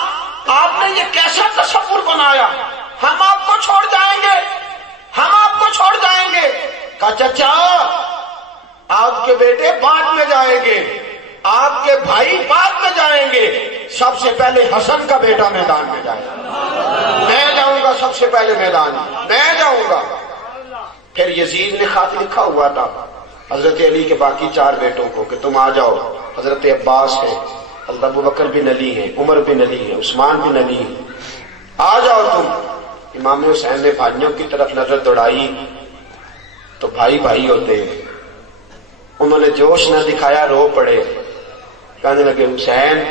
آپ نے یہ کیسا تصور بنایا؟ ہم آپ کو چھوڑ جائیں گے، ہم آپ کو چھوڑ جائیں گے۔ کہا چچا آپ کے بیٹے بعد میں جائیں گے، آپ کے بھائی بعد میں جائیں گے، سب سے پہلے حسن کا بیٹا میدان میں جائے گا، میں جاؤں گا سب سے پہلے میدان میں جاؤں گا۔ پھر یزید نے خط لکھا ہوا تھا حضرت علی کے باقی 4 بیٹوں کو کہ تم آ جاؤ، حضرت عباس ہے، حضرت ابوبکر بن علی ہے، عمر بن علی ہے، عثمان بن علی ہے، آ جاؤ تم۔ امام حسین نے بھائیوں کی طرف نظر دوڑائی تو بھائی بھائی ہوتے ہیں، انہوں نے جوش نہ دکھایا، رو پڑے، کہنے لگے حسین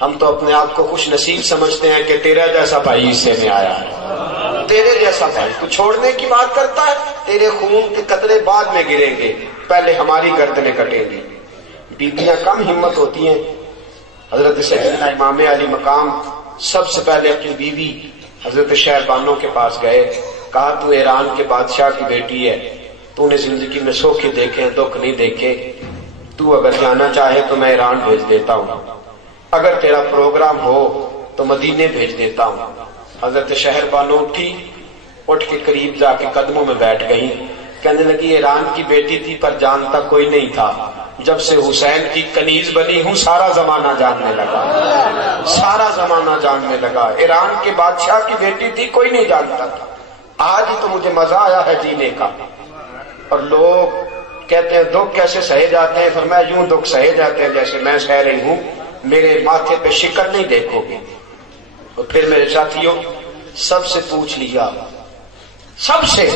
ہم تو اپنے آپ کو خوش نصیب سمجھتے ہیں کہ تیرا جیسا بھائی حصے میں آیا ہے، تیرے جیسا بھائی، تو چھوڑنے کی بات کرتا ہے، تیرے خون کے قطرے بعد میں گریں گے، پہلے ہماری گردنیں کٹیں گی۔ بیویاں کم ہمت ہوتی ہیں۔ حضرت سیدنا امام علی مقام سب سے پہلے اپنی بیوی حضرت شہربانوں کے پاس گئے، کہا تو ایران کے بادشاہ کی بیٹی ہے، تو نے زندگی میں سوکھے دیکھے، دکھ نہیں دیکھے، تو اگر جانا چاہے تو میں ایران بھیج دیتا ہوں، اگر تیرا پروگرام ہو تو مدینے بھیج دیتا ہوں۔ حضرت شہربانو اٹھی، اٹھ کے قریب جا کے قدموں میں بیٹھ گئی، کہنے لگی ایران کی بیٹی تھی پر جانتا کوئی نہیں تھا، جب سے حسین کی کنیز بنی ہوں سارا زمانہ جاننے لگا، سارا زمانہ جاننے لگا۔ ایران کے بادشاہ کی بیٹی تھی، کوئی نہیں جانتا تھا، آج ہی تو مجھے مزہ آیا ہے جینے کا۔ اور لوگ کہتے ہیں دکھ کیسے سہے جاتے ہیں، فرمایا یوں دکھ سہے جاتے ہیں جیسے میں سہ رہی ہوں، میرے ماتھے پہ شکن نہیں دیکھو گے۔ اور پھر میرے ساتھیوں سب سے پوچھ لیا، سب سے،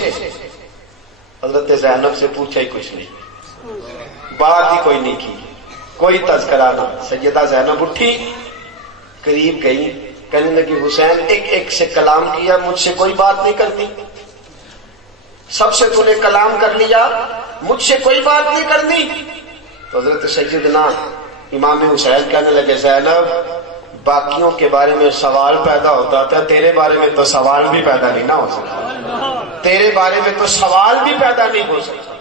حضرت زینب سے پوچھا ہی کچھ نہیں، بات ہی کوئی نہیں کی، کوئی تذکرہ نہ۔ سیدہ زینب اٹھی، قریب گئی، کہنے لگی حسین ایک ایک سے کلام کیا، مجھ سے کوئی بات نہیں کرتی، سب سے تو نے کلام کر لیا، مجھ سے کوئی بات نہیں کرنی۔ تو حضرت سیدنا امام حسین کہنے لگے زینب باقیوں کے بارے میں سوال پیدا ہوتا تھا، تیرے بارے میں تو سوال بھی پیدا نہیں نہ ہو سکتا، تیرے بارے میں تو سوال بھی پیدا نہیں ہو سکتا،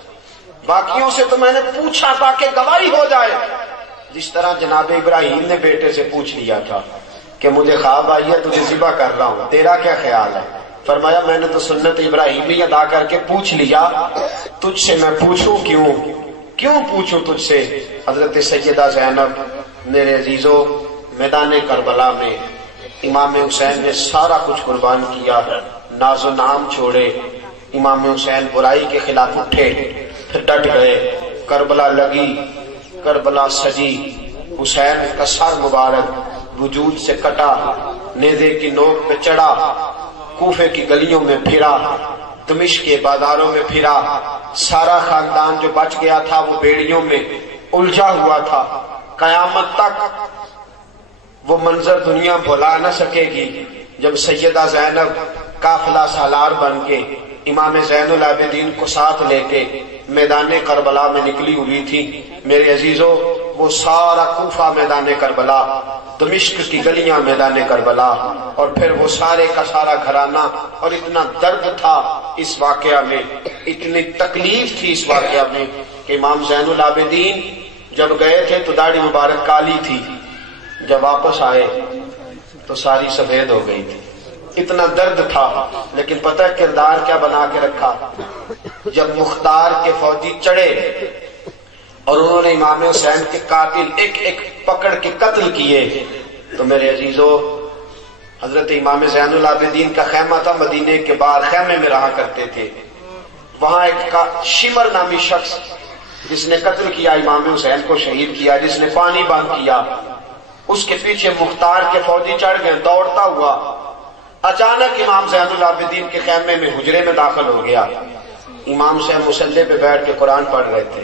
باقیوں سے تو میں نے پوچھا تاکہ گواہی ہو جائے۔ جس طرح جناب ابراہیم نے بیٹے سے پوچھ لیا تھا کہ مجھے خواب آئی ہے تجھے ذبح کر رہا ہوں، تیرا کیا خیال ہے؟ فرمایا میں نے تو سنت ابراہیمی ادا کر کے پوچھ لیا، تجھ سے میں پوچھوں کیوں پوچھوں تجھ سے؟ حضرت سیدہ زینب میرے عزیزو میدان کربلا میں امام حسین نے سارا کچھ قربان کیا، ناز و نام چھوڑے، امام حسین برائی کے خلاف اٹھے، پھر ڈٹ گئے، کربلا لگی، کربلا سجی، حسین کا سر مبارک وجود سے کٹا، نیزے کی نوک پہ چڑھا، کوفے کی گلیوں میں پھرا، دمشق کے بازاروں میں پھرا، سارا خاندان جو بچ گیا تھا وہ بیڑیوں میں الجھا ہوا تھا۔ قیامت تک وہ منظر دنیا بھلا نہ سکے گی جب سیدہ زینب قافلہ سالار بن کے امام زین العابدین کو ساتھ لے کے میدان کربلا میں نکلی ہوئی تھی۔ میرے عزیزو وہ سارا کوفہ میدان کربلا، دمشق کی گلیاں میدان کربلا، اور پھر وہ سارے کا سارا گھرانہ، اور اتنا درد تھا اس واقعہ میں، اتنی تکلیف تھی اس واقعہ میں کہ امام زین العابدین جب گئے تھے تو داڑھی مبارک کالی تھی، جب واپس آئے تو ساری سفید ہو گئی تھی، اتنا درد تھا۔ لیکن پتہ ہے کردار کیا بنا کے رکھا؟ جب مختار کے فوجی چڑھے اور انہوں نے امام حسین کے قاتل ایک ایک پکڑ کے قتل کیے تو میرے عزیزو حضرت امام زین العابدین کا خیمہ تھا مدینے کے باہر، خیمے میں رہا کرتے تھے، وہاں ایک شمر نامی شخص جس نے قتل کیا امام حسین کو شہید کیا، جس نے پانی بند کیا، اس کے پیچھے مختار کے فوجی چڑھ گئے، دوڑتا ہوا اچانک امام زین العابدین کے خیمے میں حجرے میں داخل ہو گیا۔ امام حسین مصلی پہ بیٹھ کے قرآن پڑھ رہے تھے،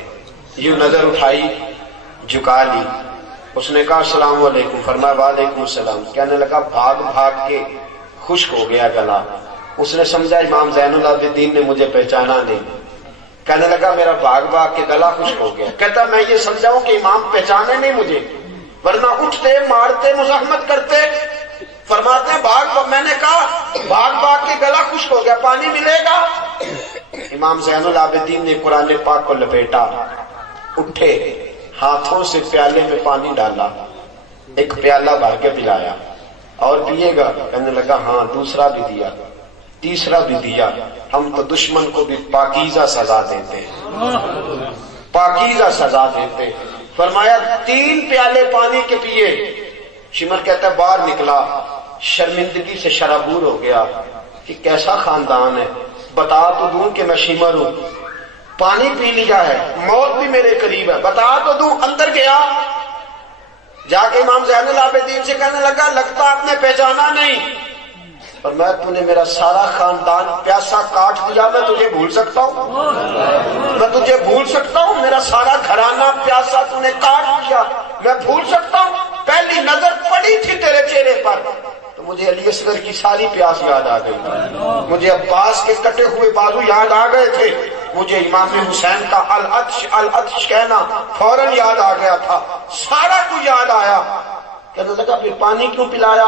یوں نظر اٹھائی، جھکا لی، اس نے کہا السلام علیکم، فرمایا وعلیکم السلام، کہنے لگا بھاگ بھاگ کے خشک ہو گیا گلا۔ اس نے سمجھا امام زین العابدین نے مجھے پہچانا نہیں، کہنے لگا میرا بھاگ بھاگ کے گلا خشک ہو گیا۔ کہتا میں یہ سمجھاؤں کہ امام پہچانے نہیں مجھے، ورنہ اٹھتے مارتے مزاحمت کرتے، فرماتے ہیں بھاگ، میں نے کہا بھاگ بھاگ کے گلا خشک ہو گیا، پانی ملے گا؟ امام زین العابدین نے قرآن پاک کو لپیٹا، اٹھے، ہاتھوں سے پیالے میں پانی ڈالا، ایک پیالہ بھر کے پلایا، اور پیے گا؟ کہنے لگا ہاں، دوسرا بھی دیا، تیسرا بھی دیا۔ ہم تو دشمن کو بھی پاکیزہ سزا دیتے ہیں، پاکیزہ سزا دیتے۔ فرمایا 3 پیالے پانی کے پیے، شمر کہتا ہے باہر نکلا، شرمندگی سے شرابور ہو گیا کہ کیسا خاندان ہے، بتا تو دوں کہ میں شمر ہوں، پانی پی لیا ہے، موت بھی میرے قریب ہے، بتا تو دوں۔ اندر گیا، جا کے امام زین العابدین سے کہنے لگا لگتا آپ نے پہچانا نہیں، اور میں تو نے میرا سارا خاندان پیاسا کاٹ دیا، میں تجھے بھول سکتا ہوں؟ میں تجھے بھول سکتا ہوں؟ میرا سارا گھرانہ پیاسا تو نے کاٹ دیا، میں بھول سکتا ہوں؟ پہلی نظر پڑی تھی تیرے چہرے پر تو مجھے علی اصغر کی ساری پیاس یاد آ گئی، مجھے عباس کے کٹے ہوئے بازو یاد آ گئے تھے، مجھے امام حسین کا العطش العطش کہنا فوراً یاد آ گیا تھا، سارا کچھ یاد آیا۔ کہنے لگا پھر پانی کیوں پلایا؟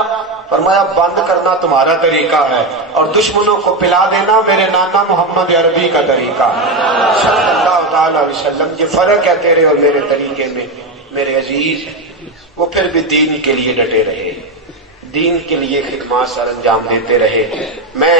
فرمایا بند کرنا تمہارا طریقہ ہے اور دشمنوں کو پلا دینا میرے نانا محمد عربی کا طریقہ صلی اللہ تعالی علیہ وسلم۔ یہ فرق ہے تیرے اور میرے طریقے میں میرے عزیز۔ وہ پھر بھی دین کے لیے ڈٹے رہے، دین کے لیے خدمات سر انجام دیتے رہے۔ میں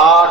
8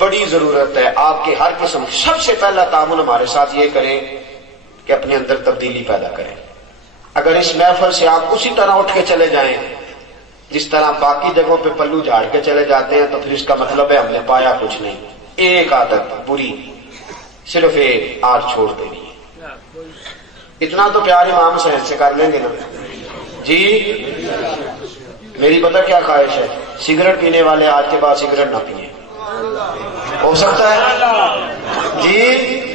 بڑی ضرورت ہے آپ کے ہر قسم. سب سے پہلا تعاون ہمارے ساتھ یہ کریں کہ اپنے اندر تبدیلی پیدا کریں. اگر اس محفل سے آپ اسی طرح اٹھ کے چلے جائیں جس طرح باقی جگہوں پہ پلو جھاڑ کے چلے جاتے ہیں تو پھر اس کا مطلب ہے ہم نے پایا کچھ نہیں. ایک عادت بری صرف ایک آج چھوڑ دینی ہے. اتنا تو پیار امام حسین سے کر لیں گے نا جی. میری پتہ کیا خواہش ہے, سگریٹ پینے والے آج کے بعد سگریٹ نہ پیئیں. ہو سکتا ہے جی؟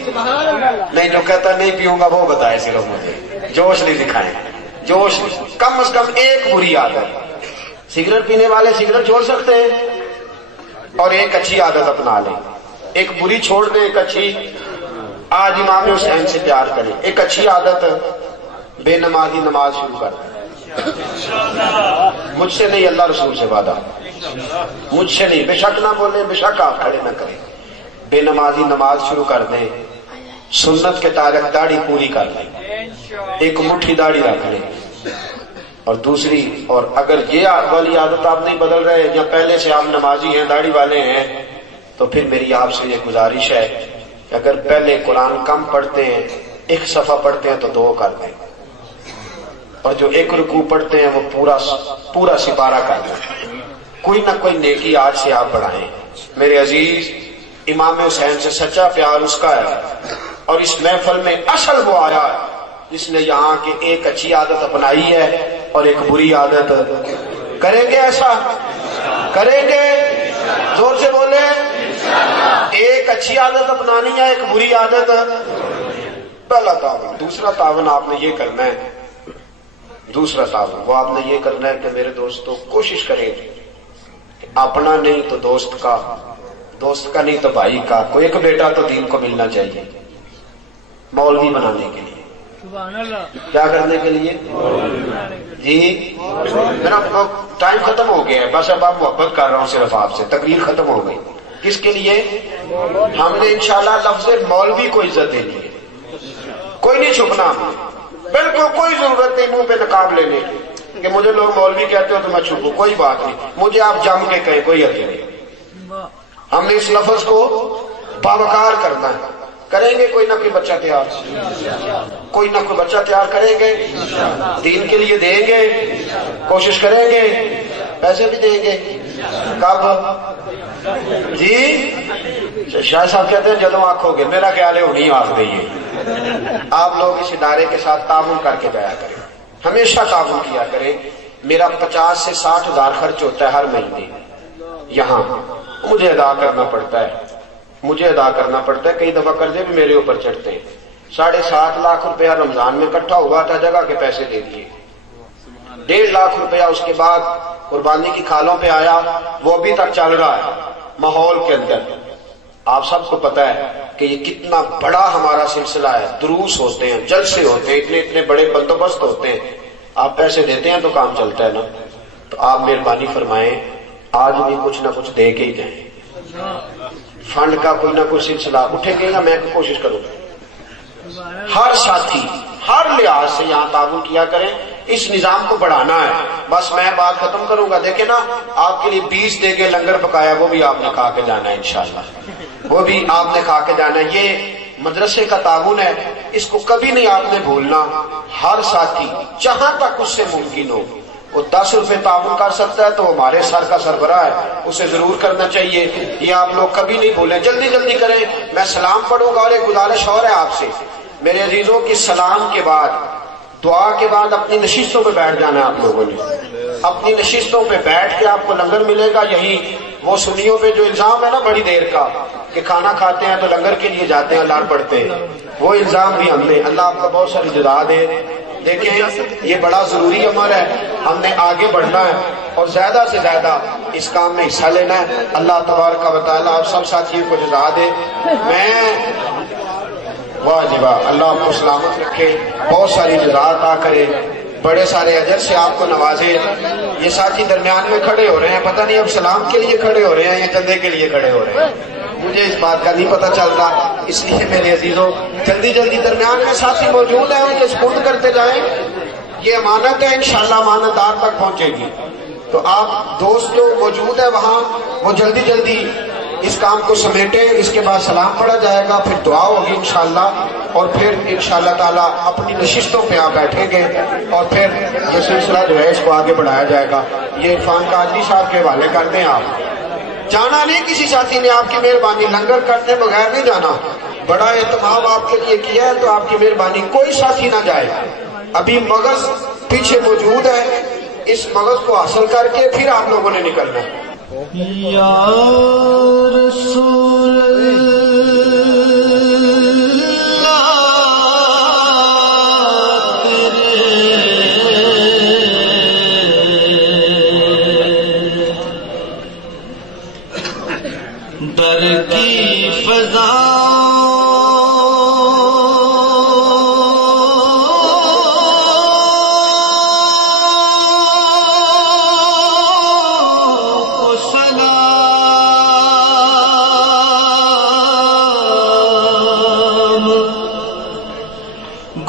نہیں, جو کہتا نہیں پیوں گا وہ بتائے صرف مجھے, جوش نہیں دکھائیں. جوش کم از کم ایک بری عادت. سگریٹ پینے والے سگریٹ چھوڑ سکتے ہیں اور ایک اچھی عادت اپنا لیں. ایک بری چھوڑ دیں, ایک اچھی. آج امام حسین سے پیار کریں. ایک اچھی عادت بے نمازی نماز شروع کر دیں. مجھ سے نہیں, اللہ رسول سے وعدہ, مجھ سے نہیں. بے شک نہ بولیں, بے شک آپ کھڑے نہ کریں. بے نمازی نماز شروع کر دیں. سنت کے تارک داڑھی پوری کر لیں, ایک مٹھی داڑھی رکھ لیں. اور دوسری, اور اگر یہ والی عادت آپ نہیں بدل رہے یا پہلے سے آپ نمازی ہیں, داڑھی والے ہیں, تو پھر میری آپ سے یہ گزارش ہے کہ اگر پہلے قرآن کم پڑھتے ہیں, ایک صفحہ پڑھتے ہیں تو 2 کر دیں, اور جو ایک رکوع پڑھتے ہیں وہ پورا سپارہ کر دیں. کوئی نہ کوئی نیکی آج سے آپ بڑھائیں. میرے عزیز, امام حسین سے سچا پیار اس کا ہے, اور اس محفل میں اصل وہ آیا ہے جس نے یہاں کی ایک اچھی عادت اپنائی ہے اور ایک بری عادت. کریں گے ایسا؟ کریں گے؟ زور سے بولے. ایک اچھی عادت اپنانی ہے, ایک بری عادت. پہلا تعاون. دوسرا تعاون آپ نے یہ کرنا ہے, دوسرا تعاون وہ آپ نے یہ کرنا ہے کہ میرے دوستوں کوشش کریں کہ اپنا نہیں تو دوست کا, دوست کا نہیں تو بھائی کا, کوئی ایک بیٹا تو دین کو ملنا چاہیے مولوی بنانے کے لیے. کیا کرنے کے لیے جی؟ میرا ٹائم ختم ہو گیا ہے, بس اب آپ محبت کر رہا ہوں صرف آپ سے. تقریر ختم ہو گئی. کس کے لیے؟ ہم نے انشاءاللہ لفظ مولوی کو عزت دینی ہے. کوئی نہیں چھپنا, بالکل کوئی ضرورت نہیں منہ پہ نقاب لینے کی کہ مجھے لوگ مولوی کہتے ہو تو میں چھپوں. کوئی بات نہیں, مجھے آپ جم کے کہیں, کوئی حرج نہیں. ہم نے اس لفظ کو باوقار کرنا ہے. کریں گے کوئی نہ کوئی بچہ تیار, کوئی نہ کوئی بچہ تیار کریں گے, دین کے لیے دیں گے, کوشش کریں گے, پیسے بھی دیں گے. کب جی؟ شاہ صاحب کہتے ہیں جدوں آنکھو گے. میرا خیال ہے انہیں آنکھ دئیے. آپ لوگ اس ادارے کے ساتھ تعاون کر کے جایا کریں, ہمیشہ تعاون کیا کریں. میرا 50 سے 60 ہزار خرچ ہوتا ہے ہر مہینے یہاں, مجھے ادا کرنا پڑتا ہے, مجھے ادا کرنا پڑتا ہے. کئی دفعہ قرضے بھی میرے اوپر چڑھتے ہیں. 7.5 لاکھ روپیہ رمضان میں اکٹھا ہوا تھا, جگہ کے پیسے دے دیے. 1.5 لاکھ روپیہ اس کے بعد قربانی کی کھالوں پہ آیا, وہ ابھی تک چل رہا ہے ماحول کے اندر. آپ سب کو پتا ہے کہ یہ کتنا بڑا ہمارا سلسلہ ہے. دروس ہوتے ہیں, جلسے ہوتے ہیں, اتنے اتنے بڑے بندوبست ہوتے ہیں. آپ پیسے دیتے ہیں تو کام چلتا ہے نا. تو آپ مہربانی فرمائیں, آج بھی کچھ نہ کچھ دے کے ہی جائیں. فنڈ کا کوئی نہ کوئی سلسلہ اٹھے گا, میں کوشش کروں. ہر ساتھی ہر لحاظ سے یہاں تعاون کیا کریں. اس نظام کو بڑھانا ہے. بس میں بات ختم کروں گا. دیکھیں نا, آپ کے لیے 20 دے کے لنگر پکایا, وہ بھی آپ نے کھا کے جانا ہے انشاءاللہ, وہ بھی آپ نے کھا کے جانا ہے. یہ مدرسے کا تعاون ہے, اس کو کبھی نہیں آپ نے بھولنا. ہر ساتھی جہاں تک اس سے ممکن ہو وہ 10 روپے تعاون کر سکتا ہے تو ہمارے سر کا سربراہ ہے, اسے ضرور کرنا چاہیے. یہ آپ لوگ کبھی نہیں بھولیں, جلدی جلدی کریں. میں سلام پڑھوں گا, اور ایک گزارش اور ہے آپ سے میرے عزیزوں کی, سلام کے بعد دعا کے بعد اپنی نشستوں پہ بیٹھ جانا ہے. آپ لوگوں نے اپنی نشستوں پہ بیٹھ کے آپ کو لنگر ملے گا. یہی وہ سنیوں پہ جو الزام ہے نا بڑی دیر کا کہ کھانا کھاتے ہیں تو لنگر کے لیے جاتے ہیں, لال پڑتے ہیں, وہ الزام بھی ہم نے. اللہ آپ کا بہت ساری جزا دے. دیکھیں یہ بڑا ضروری عمل ہے, ہم نے آگے بڑھنا ہے اور زیادہ سے زیادہ اس کام میں حصہ لینا ہے. اللہ تبارک و تعالیٰ آپ سب ساتھیوں کو جزا دے. میں واہ جی واہ, اللہ آپ کو سلامت رکھے, بہت ساری جزا عطا کرے, بڑے سارے اجر سے آپ کو نوازے. یہ ساتھی درمیان میں کھڑے ہو رہے ہیں, پتہ نہیں اب سلام کے لیے کھڑے ہو رہے ہیں یا چندے کے لیے کھڑے ہو رہے ہیں, مجھے اس بات کا نہیں پتہ چل رہا. اس لیے میرے عزیزوں جلدی جلدی درمیان میں ساتھی موجود ہیں, ان کے سپرد کرتے جائیں. یہ امانت ہے, انشاءاللہ امانت دار تک پہنچے گی. تو آپ دوست لوگ موجود ہیں وہاں, وہ جلدی جلدی اس کام کو سمیٹیں، اس کے بعد سلام پڑھا جائے گا، پھر دعا ہوگی انشاءاللہ، اور پھر انشاءاللہ تعالی اپنی نشستوں پہ آپ بیٹھیں گے اور پھر یہ سلسلہ جو ہے اس کو آگے بڑھایا جائے گا۔ یہ عرفان قادری صاحب کے حوالے کر دیں، آپ جانا نہیں، کسی ساتھی نے آپ کی مہربانی، لنگر کرنے بغیر نہیں جانا، بڑا اہتمام آپ کے لیے کیا ہے، تو آپ کی مہربانی کوئی ساتھی نہ جائے۔ ابھی مغز پیچھے موجود ہے، اس مغز کو حاصل کر کے پھر آپ لوگوں نے نکلنا ہے۔ یا رسول در کی فضا کو سلام،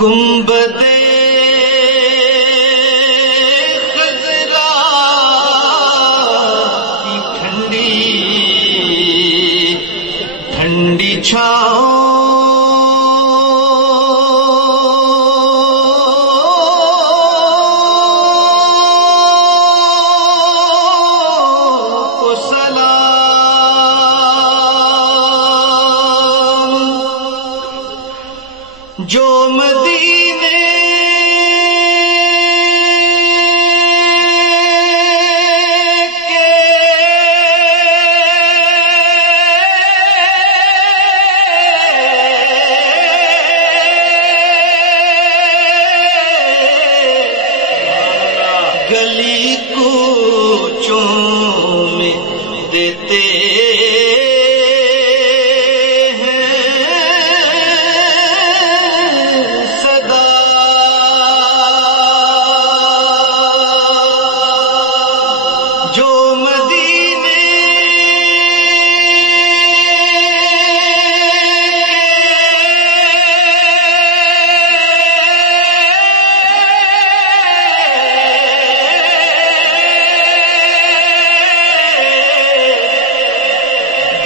گنبد خضرا کی ٹھنڈی چھاؤں کو سلام، جو مدینے گلی کوچوں میں دیتے ہیں صدا، جو مدینے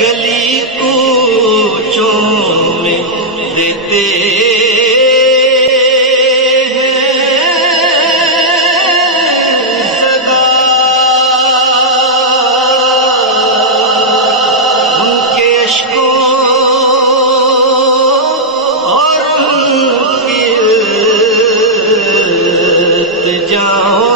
گلی کوچوں میں دیتے ہیں صدا، ان کے عشقوں اور ان کی التجاؤں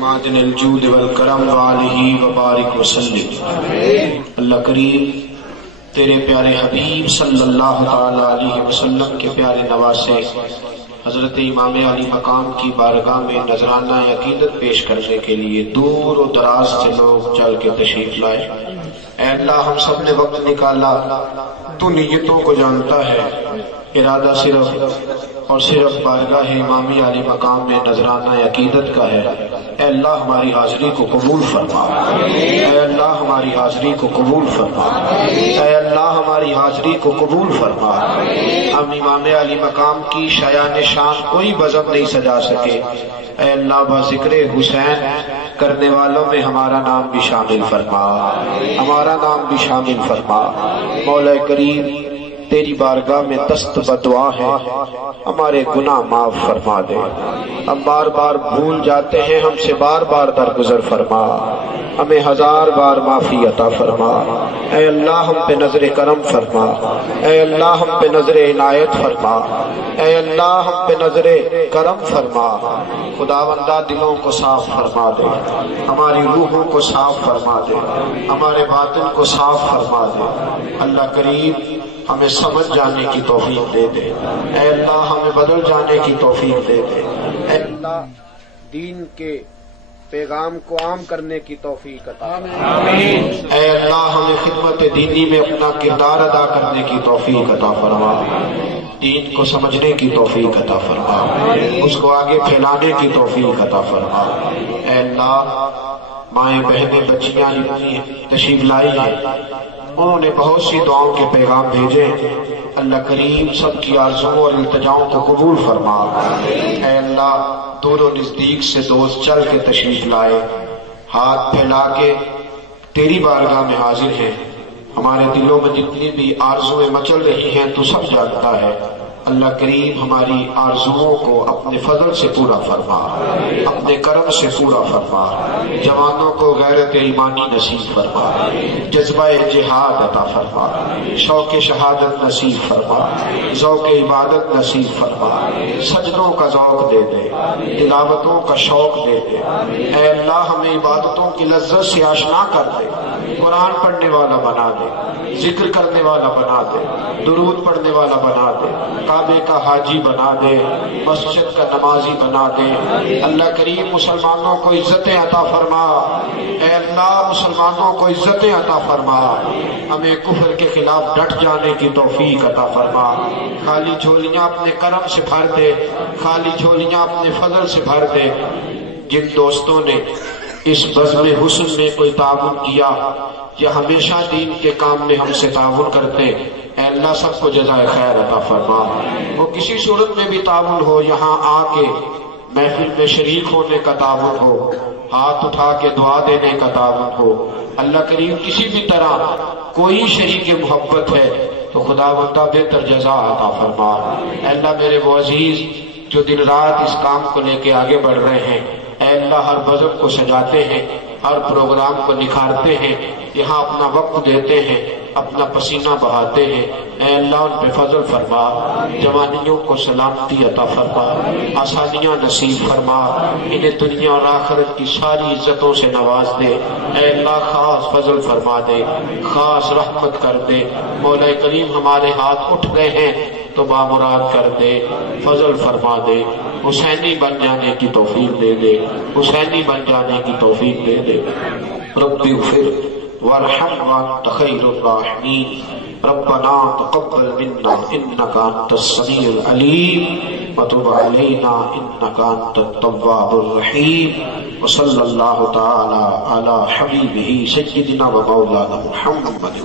معدن الجود والکرم وآلہ وبارک وسلم۔ اللہ کریم تیرے پیارے حبیب صلی اللہ تعالی علیہ وسلم کے پیارے نواسے حضرت امام علی مقام کی بارگاہ میں نذرانہ عقیدت پیش کرنے کے لیے دور و دراز سے لوگ چل کے تشریف لائے۔ اے اللہ ہم سب نے وقت نکالا، تو نیتوں کو جانتا ہے، ارادہ صرف اور صرف بارگاہ امام علی مقام میں نذرانہ عقیدت کا ہے۔ اے اللہ ہماری حاضری کو قبول فرما، اے اللہ ہماری حاضری کو قبول فرما، اے اللہ ہماری حاضری کو قبول فرما۔ ہم امام علی مقام کی شایان شان کوئی بزم نہیں سجا سکے، اے اللہ بذکر حسین کرنے والوں میں ہمارا نام بھی شامل فرما، ہمارا نام بھی شامل فرما۔ مولا کریم تیری بارگاہ میں دست بدعا ہے، ہمارے گناہ معاف فرما دے، ہم بار بار بھول جاتے ہیں، ہم سے بار بار درگزر فرما، ہمیں ہزار بار معافی عطا فرما۔ اے اللہ ہم پہ نظر کرم فرما، اے اللہ ہم پہ نظر عنایت فرما، اے اللہ ہم پہ نظر کرم فرما۔ خداوندہ دلوں کو صاف فرما دے، ہماری روحوں کو صاف فرما دے، ہمارے باطن کو صاف فرما دے۔ اللہ کریم ہمیں سمجھ جانے کی توفیق دے دے، اے اللہ ہمیں بدل جانے کی توفیق دے دے، اے اللہ دین کے پیغام کو عام کرنے کی توفیق عطا فرما، اے اللہ ہمیں خدمت دینی میں اپنا کردار ادا کرنے کی توفیق عطا فرما۔ دین کو سمجھنے کی توفیق عطا فرما، اس کو آگے پھیلانے کی توفیق عطا فرما۔ اے اللہ، مائیں بہنیں بچیاں جتنی تشریف لائی ہیں، انہوں نے بہت سی دعاؤں کے پیغام بھیجے، اللہ کریم سب کی آرزوؤں اور التجاؤں کو قبول فرما۔ اے اللہ، دور و نزدیک سے دوست چل کے تشریف لائے، ہاتھ پھیلا کے تیری بارگاہ میں حاضر ہیں۔ ہمارے دلوں میں جتنی بھی آرزویں مچل رہی ہیں تو سب جانتا ہے، اللہ کریم ہماری آرزوؤں کو اپنے فضل سے پورا فرما، اپنے کرم سے پورا فرما۔ جوانوں کو غیرت ایمانی نصیب فرما، جذبہ جہاد عطا فرما، شوق شہادت نصیب فرما، ذوق عبادت نصیب فرما، سجدوں کا ذوق دے دے، تلاوتوں کا شوق دے دے۔ اے اللہ، ہمیں عبادتوں کی لذت سے آشنا کر دے، قرآن پڑھنے والا بنا دے، ذکر کرنے والا بنا دے، درود پڑھنے والا بنا دے، کعبے کا حاجی بنا دے، مسجد کا نمازی بنا دے۔ اللہ کریم مسلمانوں کو عزتیں عطا فرما، اے اللہ مسلمانوں کو عزتیں عطا فرما، ہمیں کفر کے خلاف ڈٹ جانے کی توفیق عطا فرما۔ خالی جھولیاں اپنے کرم سے بھر دے، خالی جھولیاں اپنے فضل سے بھر دے۔ جن دوستوں نے اس بزم حسن میں کوئی تعاون کیا یا ہمیشہ دین کے کام میں ہم سے تعاون کرتے، اے اللہ سب کو جزائے خیر عطا فرما۔ وہ کسی صورت میں بھی تعاون ہو، یہاں آ کے محفل میں شریک ہونے کا تعاون ہو، ہاتھ اٹھا کے دعا دینے کا تعاون ہو، اللہ کریم کسی بھی طرح کوئی شریک محبت ہے تو خدا بندہ بہتر جزا عطا فرما۔ اے اللہ میرے وہ عزیز جو دن رات اس کام کو لے کے آگے بڑھ رہے ہیں، اے اللہ ہر بزم کو سجاتے ہیں، ہر پروگرام کو نکھارتے ہیں، یہاں اپنا وقت دیتے ہیں، اپنا پسینہ بہاتے ہیں، اے اللہ ان پہ فضل فرما، جوانیوں کو سلامتی عطا فرما، آسانیاں نصیب فرما، انہیں دنیا اور آخرت کی ساری عزتوں سے نواز دے۔ اے اللہ خاص فضل فرما دے، خاص رحمت کر دے۔ مولا کریم ہمارے ہاتھ اٹھ گئے ہیں تو بامراد کر دے، فضل فرما دے، حسینی بن جانے کی توفیق دے دے، حسینی بن جانے کی توفیق دے دے۔ رب اغفر وارحم وانت خیر الراحمین، ربنا تقبل منا انك انت السميع العليم وتب علينا انك انت التواب الرحيم، وصلى الله تعالى على حبيبه سيدنا ومولانا محمد